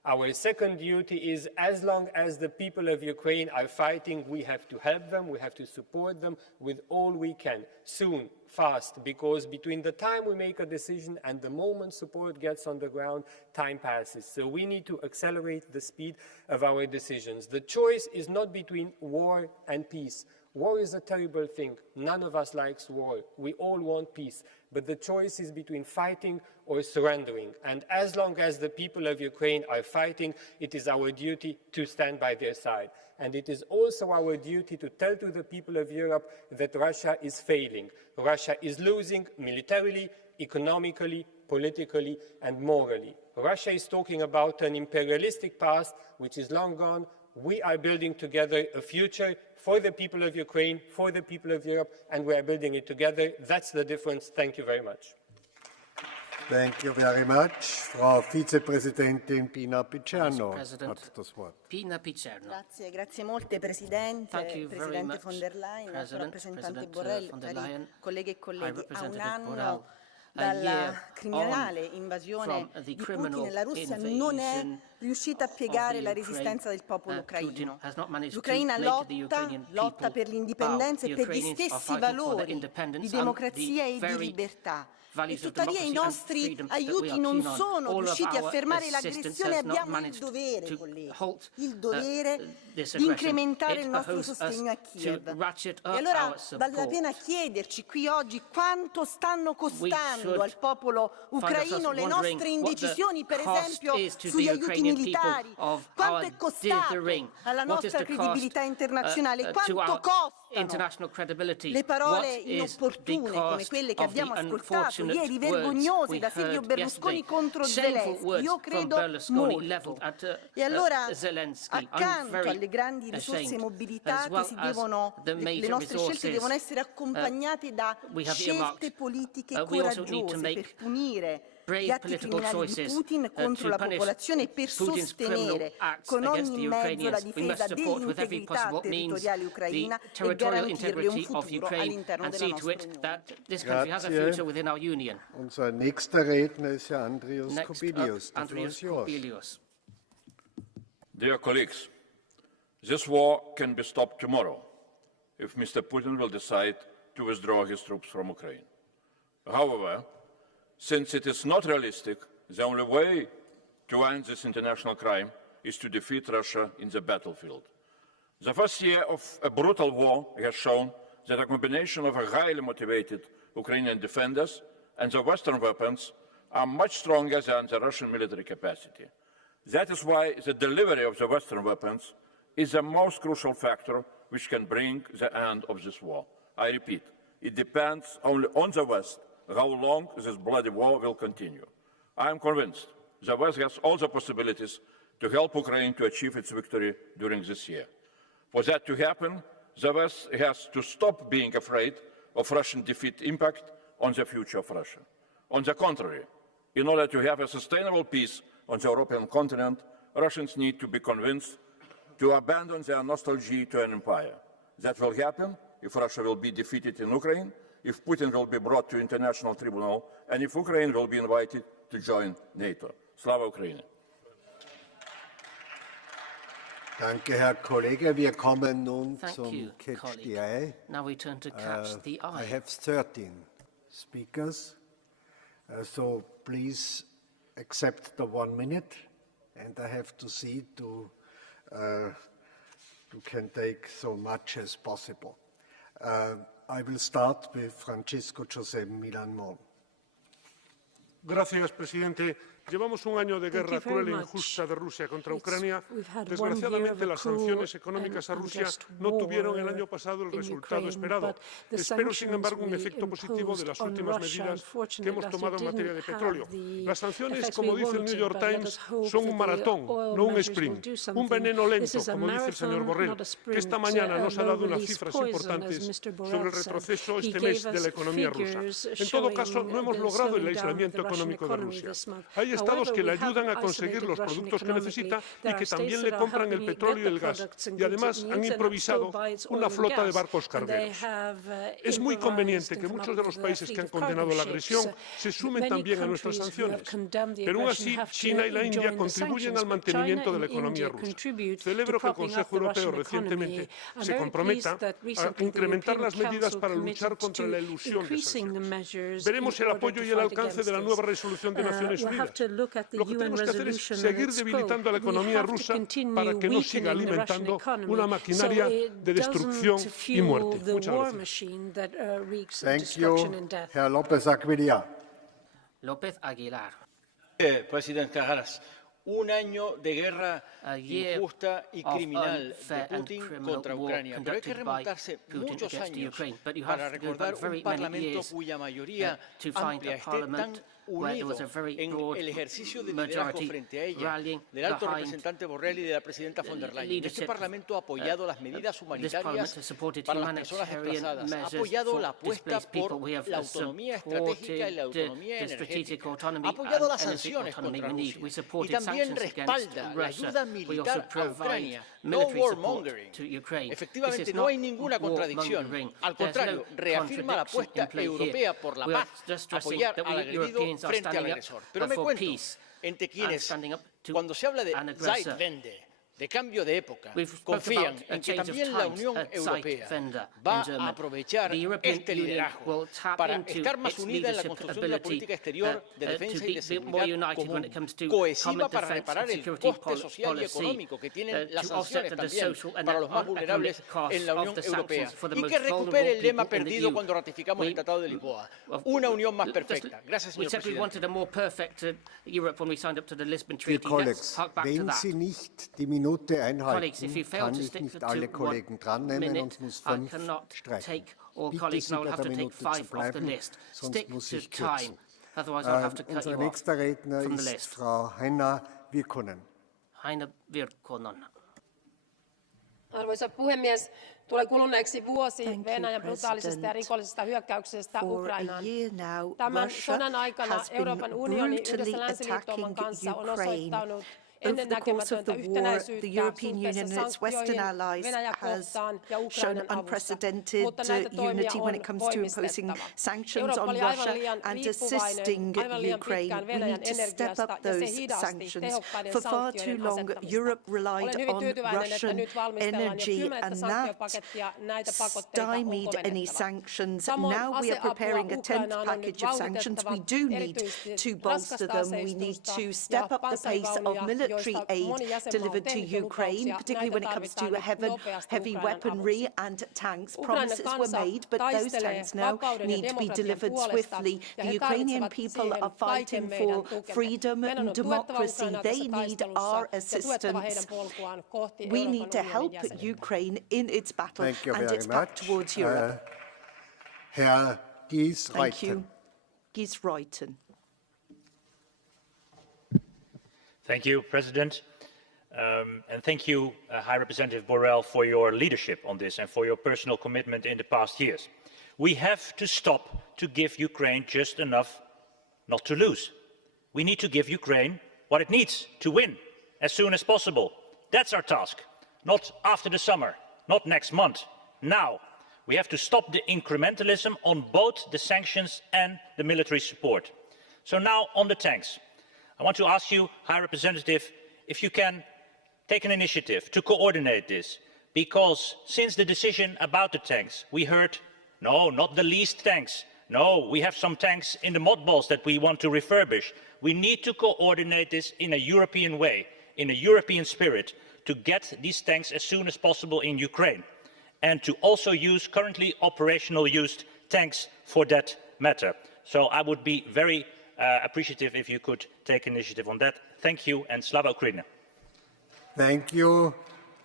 Our second duty is, as long as the people of Ukraine are fighting, we have to help them, we have to support them with all we can, soon, fast, because between the time we make a decision and the moment support gets on the ground, time passes. So we need to accelerate the speed of our decisions. The choice is not between war and peace. War is a terrible thing. None of us likes war. We all want peace. But the choice is between fighting or surrendering. And as long as the people of Ukraine are fighting, it is our duty to stand by their side. And it is also our duty to tell to the people of Europe that Russia is failing. Russia is losing militarily, economically, politically, and morally. Russia is talking about an imperialistic past which is long gone. We are building together a future for the people of Ukraine, for the people of Europe, and we are building it together. That's the difference. Thank you very much. Thank you very much. Frau Vizepräsidentin Pina Picerno hat das Wort. Pina Picerno. Grazie molte, Presidente, Presidente von der Leyen, rappresentante Borrell, cari colleghi e colleghi. A un anno dalla criminale invasione di Putin, la Russia non è riuscita a piegare la resistenza del popolo ucraino. L'Ucraina lotta per l'indipendenza e per gli stessi valori di democrazia e di libertà. E tuttavia i nostri aiuti non sono riusciti a fermare l'aggressione e abbiamo il dovere, colleghi, il dovere di incrementare il nostro sostegno a Kiev. E allora vale la pena chiederci qui oggi quanto stanno costando al popolo ucraino le nostre indecisioni, per esempio sugli aiuti militari, quanto è costato alla nostra credibilità internazionale, quanto costano le parole inopportune come quelle che abbiamo ascoltato ieri, vergognose da Silvio Berlusconi contro Zelensky. Io credo molto. E allora, accanto alle grandi risorse mobilitate, le nostre scelte devono essere accompagnate da scelte politiche coraggiose per punire gli atti criminali di Putin contro la popolazione e per sostenere con ogni mezzo la difesa dell'integrità territoriale ucraina e garantirle un futuro all'interno della nostra Unione. Unser nächster Redner ist Herr Andrius Kubilius. Dear colleagues, this war can be stopped tomorrow if Mr. Putin will decide to withdraw his troops from Ukraine. However, since it is not realistic, the only way to end this international crime is to defeat Russia in the battlefield. The first year of a brutal war has shown that a combination of a highly motivated Ukrainian defenders and the Western weapons are much stronger than the Russian military capacity. That is why the delivery of the Western weapons is the most crucial factor which can bring the end of this war. I repeat, it depends only on the West how long this bloody war will continue. I am convinced the West has all the possibilities to help Ukraine to achieve its victory during this year. For that to happen, the West has to stop being afraid of Russian defeat impact on the future of Russia. On the contrary, in order to have a sustainable peace on the European continent, Russians need to be convinced to abandon their nostalgia to an empire. That will happen if Russia will be defeated in Ukraine, if Putin will be brought to international tribunal, and if Ukraine will be invited to join NATO. Slava Ukraini! Danke, Herr Kollege. Wir kommen nun zum Catch the Eye. Now we turn to Catch the Eye. I have 13 speakers, so please accept the 1 minute, and I have to see to you can take so much as possible. I will start with Francisco José Milán Mon. Gracias, presidente. Llevamos un año de guerra cruel e injusta de Rusia contra Ucrania. Desgraciadamente, las sanciones económicas a Rusia no tuvieron el año pasado el resultado esperado. Espero, sin embargo, un efecto positivo de las últimas medidas que hemos tomado en materia de petróleo. Las sanciones, como dice el New York Times, son un maratón, no un sprint. Un veneno lento, como dice el señor Borrell, que esta mañana nos ha dado unas cifras importantes sobre el retroceso este mes de la economía rusa. En todo caso, no hemos logrado el aislamiento económico de Rusia. Hay estados que le ayudan a conseguir los productos que necesita y que también le compran el petróleo y el gas. Y además han improvisado una flota de barcos cargueros. Es muy conveniente que muchos de los países que han condenado la agresión se sumen también a nuestras sanciones. Pero aún así, China y la India contribuyen al mantenimiento de la economía rusa. Celebro que el Consejo Europeo recientemente se comprometa a incrementar las medidas para luchar contra la elusión de sanciones. Veremos el apoyo y el alcance de la nueva resolución de Naciones Unidas. Lo que tenemos que hacer es seguir debilitando a la economía rusa para que no siga alimentando una maquinaria de destrucción y muerte. Muchas gracias. Thank you, Herr López Aguilar. López Aguilar. Presidente Caras, un año de guerra injusta y criminal de Putin contra Ucrania. Pero hay que remontarse muchos años para recordar un Parlamento cuya mayoría amplia esté tan unido en el ejercicio de liderazgo frente a ella, del alto representante Borrell y de la presidenta von der Leyen. Este Parlamento ha apoyado las medidas humanitarias para las personas desplazadas, ha apoyado la apuesta por la autonomía estratégica y la autonomía energética, ha apoyado las sanciones contra Rusia y también respalda la ayuda militar a Ucrania. No warmongering. Efectivamente, no hay ninguna contradicción. Al contrario, reafirma la apuesta europea por la paz, apoyar al agredido frente al agresor. Pero me cuento entre quienes, cuando se habla de Zeitwende, de cambio de época, confían en que también la Unión Europea va a aprovechar este liderazgo para estar más unida en la construcción de una política exterior de defensa y de seguridad común, cohesiva para reparar el coste social y económico que tienen las sanciones también para los más vulnerables en la Unión Europea, y que recupere el lema perdido cuando ratificamos el Tratado de Lisboa, una Unión más perfecta. Gracias, señor presidente. Wenn Sie nicht die Minute einhalten, kann ich nicht alle Kollegen drannehmen und muss 5 streichen. Bitte Sie, bei der Minute zu bleiben, sonst muss ich kürzen. Unser nächster Redner ist Frau Henna Virkkunen. Arvoisa puhemies, tulee kuluneeksi vuosi Venäjän brutaalisesta ja rikollisesta hyökkäyksestä Ukrainaan. Tämän sodan aikana Euroopan unioni yhdessä länsiliittouman kanssa on osoittanut Over the course of the war, the European Union and its Western allies has shown unprecedented unity when it comes to imposing sanctions on Russia and assisting Ukraine. We need to step up those sanctions. For far too long, Europe relied on Russian energy, and that stymied any sanctions. Now we are preparing a 10th package of sanctions. We do need to bolster them. We need to step up the pace of military aid delivered to Ukraine, particularly when it comes to heavy weaponry and tanks. Promises were made, but those tanks now need to be delivered swiftly. The Ukrainian people are fighting for freedom and democracy. They need our assistance. We need to help Ukraine in its battle and its path towards Europe. Herr Gies Reuten. Thank you. Gies Reuten. Thank you, President. And thank you, High Representative Borrell, for your leadership on this and for your personal commitment in the past years. We have to stop to give Ukraine just enough not to lose. We need to give Ukraine what it needs to win as soon as possible. That's our task. Not after the summer, not next month, now. We have to stop the incrementalism on both the sanctions and the military support. So now on the tanks. I want to ask you, High Representative, if you can take an initiative to coordinate this, because since the decision about the tanks, we heard, no, not the least tanks. No, we have some tanks in the mothballs that we want to refurbish. We need to coordinate this in a European way, in a European spirit, to get these tanks as soon as possible in Ukraine, and to also use currently operational used tanks for that matter. So I would be very appreciative if you could take initiative on that. Thank you, and Slava Ukraini. Thank you,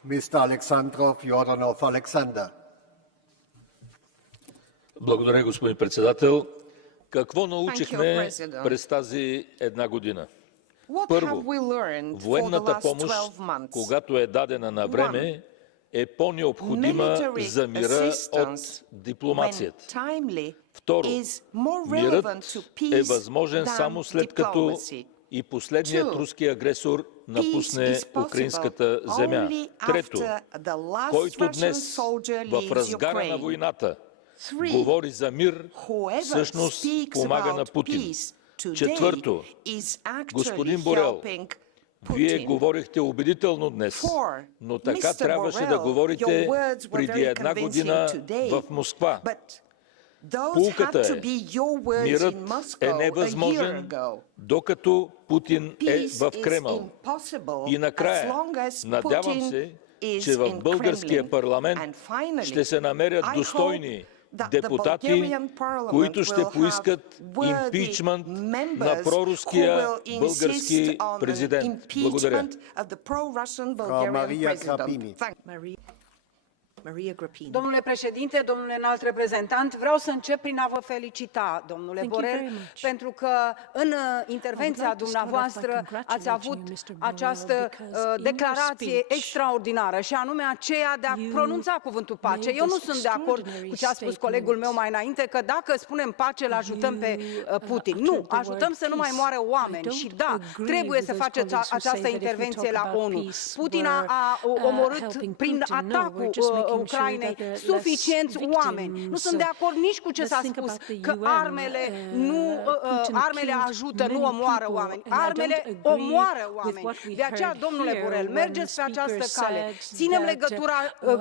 Mr. Alexandrov Yordanov Alexander. Благодаря, господин председател. Какво научихме през тази една година? Първо, военната помощ, когато е дадена на време, е по-необходима за мира от дипломацията. Второ, мирът е възможен само след като и последният руски агресор напусне украинската земя. Трето, който днес в разгара на войната говори за мир, всъщност помага на Путин. Четвърто, господин Борел, вие говорихте убедително днес, но така трябваше да говорите преди една година в Москва. Поуката е, мирът е невъзможен, докато Путин е в Кремъл. И накрая, надявам се, че в българския парламент ще се намерят достойни депутати, които ще поискат импичмент на проруския български президент. Благодаря. Domnule președinte, domnule înalt reprezentant, vreau să încep prin a vă felicita, domnule Borrell, pentru că în intervenția dumneavoastră ați avut această declarație extraordinară, și anume aceea de a pronunța cuvântul pace. Eu nu sunt de acord cu ce a spus colegul meu mai înainte, că dacă spunem pace, îl ajutăm pe Putin. Nu, ajutăm să nu mai moară oameni și da, trebuie să faceți această intervenție la ONU. Putin a omorât prin atacul Ucrainei suficienți oameni. Nu sunt de acord nici cu ce s-a spus, că armele ajută, nu omoară oameni. Armele omoară oameni. De aceea, domnule Borrell, mergeți pe această cale. Ținem legătura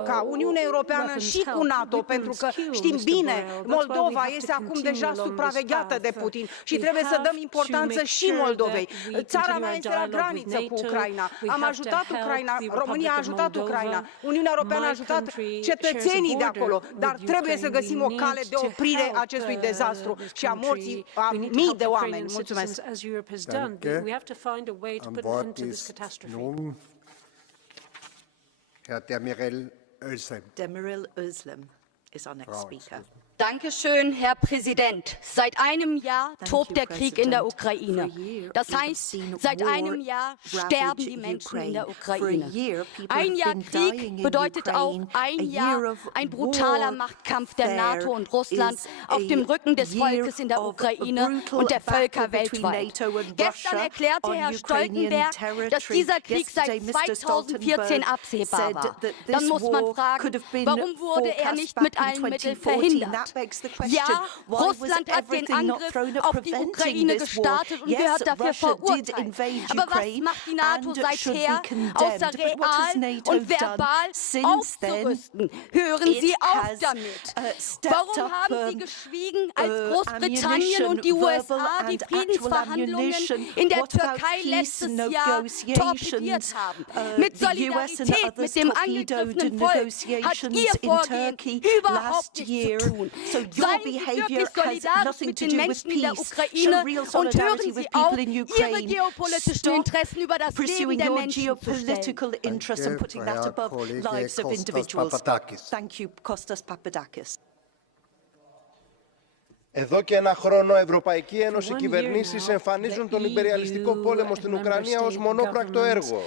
ca Uniunea Europeană și cu NATO, pentru că știm bine, Moldova este acum deja supravegheată de Putin și trebuie să dăm importanță și Moldovei. Țara mea este la graniță cu Ucraina. Am ajutat Ucraina, România a ajutat Ucraina, Uniunea Europeană a ajutat cetățenii de acolo, dar trebuie să găsim o cale de oprire a acestui dezastru și a morții a mii de oameni. Mulțumesc. Nun Herr Demirel Özlem is our next speaker. Dankeschön, Herr Präsident. Seit einem Jahr tobt der Krieg in der Ukraine. Das heißt, seit einem Jahr sterben die Menschen in der Ukraine. Ein Jahr Krieg bedeutet auch ein Jahr ein brutaler Machtkampf der NATO und Russland auf dem Rücken des Volkes in der Ukraine und der Völker weltweit. Gestern erklärte Herr Stoltenberg, dass dieser Krieg seit 2014 absehbar war. Dann muss man fragen, warum wurde er nicht mit allen Mitteln verhindert? Ja, Russland hat den Angriff auf die Ukraine gestartet und gehört dafür verurteilt. Aber was macht die NATO seither, außer real und verbal aufzurüsten? Hören Sie auf damit. Warum haben Sie geschwiegen, als Großbritannien und die USA die Friedensverhandlungen in der Türkei letztes Jahr torpediert haben? Mit Solidarität mit dem angegriffenen Volk hat Ihr Vorgehen überhaupt nichts zu tun. Seien Sie wirklich solidarisch mit den Menschen in der Ukraine und hören Sie auf, Ihre geopolitischen Interessen über das Leben der Menschen zu stellen. Thank you, Kostas Papadakis. Εδώ και ένα χρόνο, Ευρωπαϊκή Ένωση, κυβερνήσεις εμφανίζουν τον υπεριαλιστικό πόλεμο στην Ουκρανία ως μονόπρακτο έργο.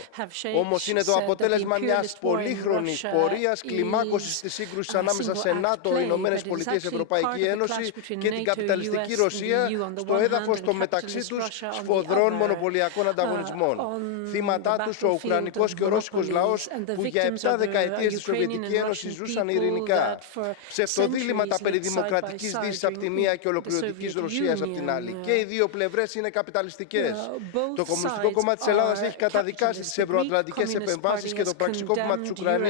Όμως είναι το αποτέλεσμα μιας πολύχρονης πορείας κλιμάκωσης της σύγκρουσης ανάμεσα σε ΝΑΤΟ, Ηνωμένες Πολιτείες, Ευρωπαϊκή Ένωση και την καπιταλιστική Ρωσία στο έδαφος των μεταξύ τους σφοδρών μονοπωλιακών ανταγωνισμών. Θύματά τους ο Ουκρανικός και ο Ρώσικος λαός που για 7 δεκαετίες στη Σοβιετική Ένωση ζούσαν ειρηνικά. Ψευτοδήληματα περί δημοκρατικής δύσης από τη μία και ολοκληρωτικής Ρωσίας από την άλλη. Και οι δύο πλευρές είναι καπιταλιστικές. Το Κομμουνιστικό Κόμμα της Ελλάδας έχει καταδικάσει τις ευρωατλαντικές επεμβάσεις και το πραξικόπημα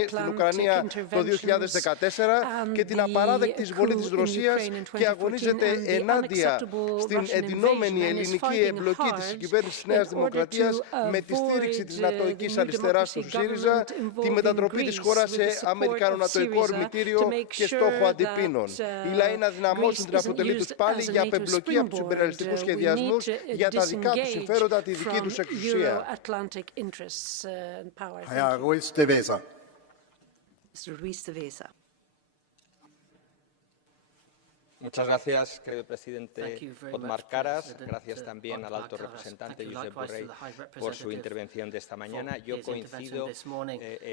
στην Ουκρανία το 2014 και την απαράδεκτη εισβολή της Ρωσίας και αγωνίζεται ενάντια στην εντυνόμενη ελληνική εμπλοκή της κυβέρνησης Νέας Δημοκρατίας με τη στήριξη της νατοικής αριστεράς του ΣΥΡΙΖΑ, τη μετατροπή της χώρας σε αμερικανο-νατοικό ορμητήριο και στόχο αντιπίνων. Οι λαοί να δυναμώσουν την αποτελή τους πάλι για απεμπλοκή από τους υπεραλιστικούς σχεδιασμούς για τα δικά τους συμφέροντα, τη δική τους εξουσία. Muchas gracias, querido presidente Otmar Karas. Gracias también al alto representante Josep Borrell por su intervención de esta mañana. Yo coincido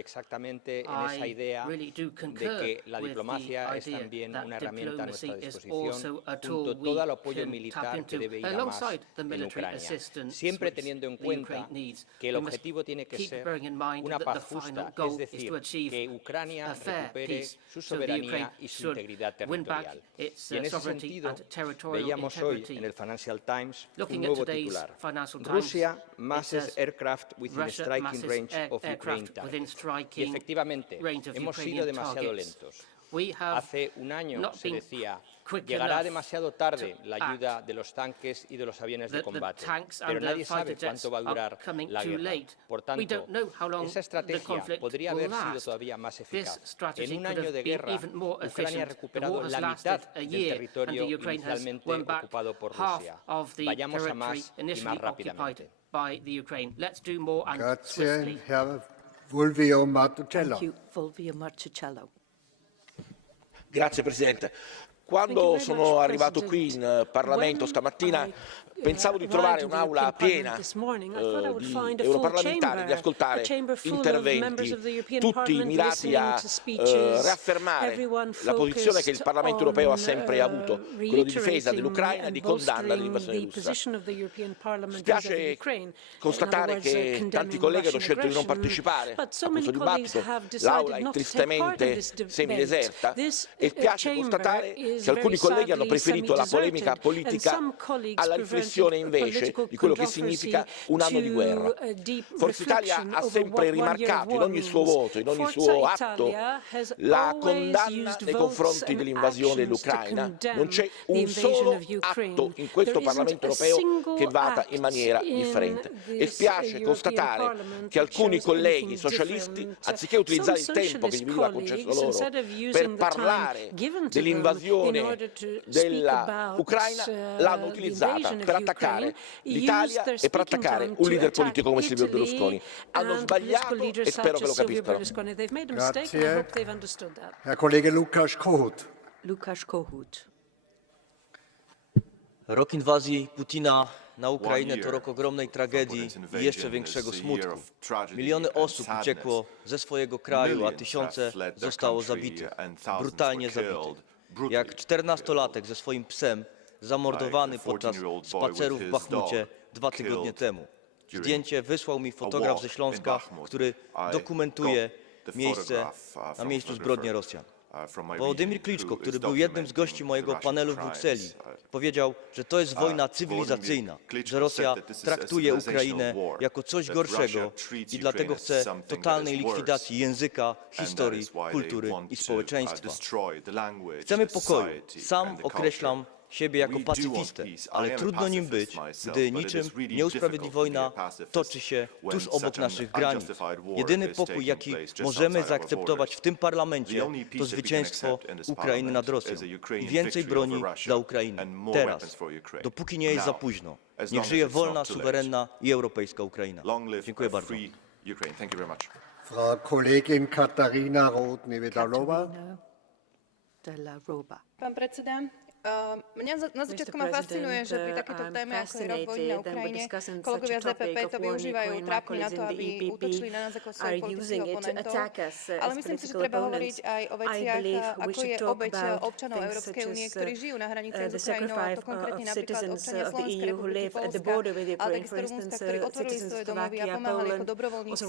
exactamente en esa idea de que la diplomacia es también una herramienta a nuestra disposición, junto a todo el apoyo militar que debe ir a más en Ucrania, siempre teniendo en cuenta que el objetivo tiene que ser una paz justa, es decir, que Ucrania recupere su soberanía y su integridad territorial. Y en ese sentido, veíamos hoy en el Financial Times un nuevo titular. Rusia masses aircraft within striking range of Ukraine tanks. Y efectivamente, hemos sido demasiado lentos. Hace un año se decía, llegará demasiado tarde la ayuda de los tanques y de los aviones de combate, pero nadie sabe cuánto va a durar la guerra. Por tanto, esa estrategia podría haber sido todavía más eficaz. En un año de guerra, Ucrania ha recuperado la mitad del territorio inicialmente ocupado por Rusia. Vayamos a más y más rápidamente. Grazie, Herr Fulvio Martuscello. Thank you, Fulvio Martuscello. Grazie Presidente. Quando sono arrivato qui in Parlamento stamattina Pensavo di trovare un'aula piena di europarlamentari, di ascoltare interventi, tutti mirati a riaffermare la posizione che il Parlamento europeo ha sempre avuto, quello di difesa dell'Ucraina e di condanna dell'invasione russa. Spiace constatare che tanti colleghi hanno scelto di non partecipare a questo dibattito, l'Aula è tristemente semideserta e spiace constatare che alcuni colleghi hanno preferito la polemica politica alla riflessione invece di quello che significa un anno di guerra. Forza Italia ha sempre rimarcato in ogni suo voto, in ogni suo atto, la condanna nei confronti dell'invasione dell'Ucraina. Non c'è un solo atto in questo Parlamento europeo che vada in maniera differente. E spiace constatare che alcuni colleghi socialisti, anziché utilizzare il tempo che gli veniva concesso loro per parlare dell'invasione dell'Ucraina, l'hanno utilizzata per attaccare l'Italia e per attaccare un leader politico come Silvio Berlusconi. Hanno sbagliato e spero che lo capiscano. Grazie. Herr Kollege Lukasz-Kohut. Rok inwazji Putina na Ukrainę to rok ogromnej tragedii i jeszcze większego smutku. Miliony osób uciekło ze swojego kraju, a tysiące zostało zabitych, brutalnie zabitych. Jak 14-latek ze swoim psem zamordowany podczas spacerów w Bachmucie 2 tygodnie temu. Zdjęcie wysłał mi fotograf ze Śląska, który dokumentuje na miejscu zbrodni Rosjan. Wołodymyr Kliczko, który był jednym z gości mojego panelu w Brukseli, powiedział, że to jest wojna cywilizacyjna, że Rosja traktuje Ukrainę jako coś gorszego i dlatego chce totalnej likwidacji języka, historii, kultury i społeczeństwa. Chcemy pokoju. Sam określam siebie jako pacyfistę, ale trudno nim być, gdy niczym nieusprawiedliwa wojna toczy się tuż obok naszych granic. Jedyny pokój, jaki możemy zaakceptować w tym parlamencie, to zwycięstwo Ukrainy nad Rosją i więcej broni dla Ukrainy. Teraz, dopóki nie jest za późno. Niech żyje wolna, suwerenna i europejska Ukraina. Dziękuję bardzo. Frau Kollegin Katarina Roth-Nevedalova. Pán predseda, mňa na začiatku ma fascinuje, že pri takéto téme, ako je rok vojny na Ukrajine, kolegovia z EPP to využívajú trápne na to, aby útočili na nás ako svojich politických oponentov. Ale myslím si, že treba hovoriť aj o veciach, ako je obeť občanov Európskej únie, ktorí žijú na hraniciach s Ukrajinou, a to konkrétne napríklad občania Slovenskej republiky, Poľska, ale takisto Rumunska, ktorí otvorili svoje domovy a pomáhali ako dobrovoľníci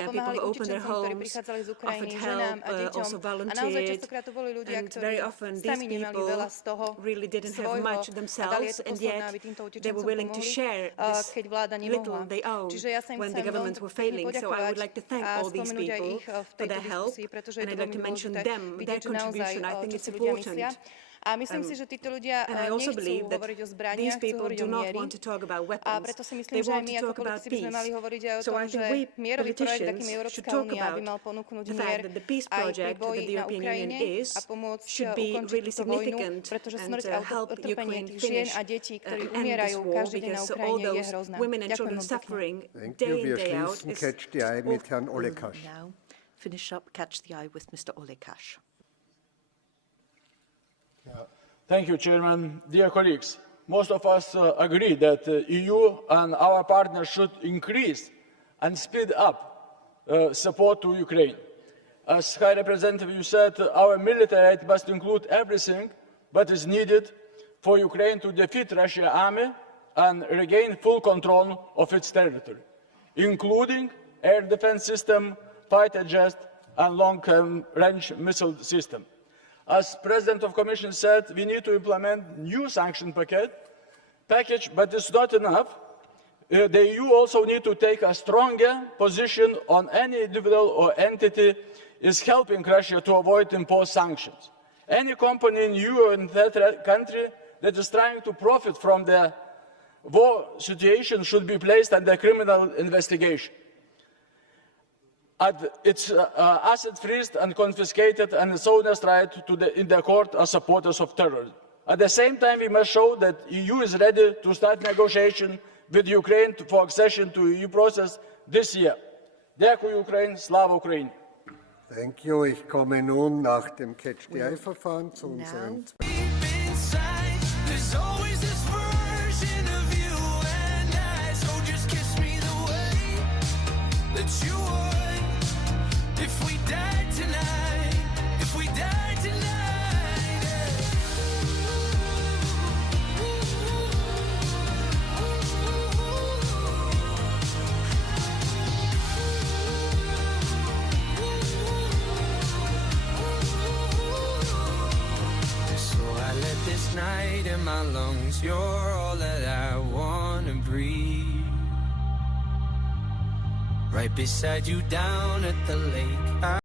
a pomáhali utečencom, ktorí prichádzali z Ukrajiny, ženám a deťom. A naozaj častokrát to boli ľudia, ktorí sami nemali veľa z toho really didn't have much themselves, and yet they were willing to share this little they owned when the governments were failing. So I would like to thank all these people for their help, and I'd like to mention them, their contribution. I think it's important. A myslím si, že títo ľudia nechcú hovoriť o zbraniach, chcú hovoriť o miery. A preto si myslím, že aj my ako politici by sme mali hovoriť aj o tom, že mierový projekt, akým je Európska únia, by mal ponúknuť mier aj pri boji na Ukrajine a pomôcť ukončiť túto vojnu, pretože smrť a utrpenie tých žien a detí, ktorí umierajú každý deň na Ukrajine, je hrozná. Ďakujem pekne. Finish up Catch the Eye with Mr. Olekash. Thank you, Chairman. Dear colleagues, most of us agree that the EU and our partners should increase and speed up support to Ukraine. As High Representative, you said our military aid must include everything that is needed for Ukraine to defeat Russian army and regain full control of its territory, including air defense system, fighter jets, and long-range missile system. As President of the Commission said, we need to implement new sanction package, but it's not enough. The EU also needs to take a stronger position on any individual or entity is helping Russia to avoid imposed sanctions. Any company in EU or in that country that is trying to profit from the war situation should be placed under criminal investigation. Its assets freezed and confiscated, and its owners tried in the court as supporters of terrorism. At the same time, we must show that the EU is ready to start negotiation with Ukraine for accession to the EU process this year. Дякую, Ukraine, Slava Ukraine. Thank you. Ich komme nun nach dem Catch-the-Eye-Verfahren zu unseren... my lungs. You're all that I wanna breathe. Right beside you down at the lake.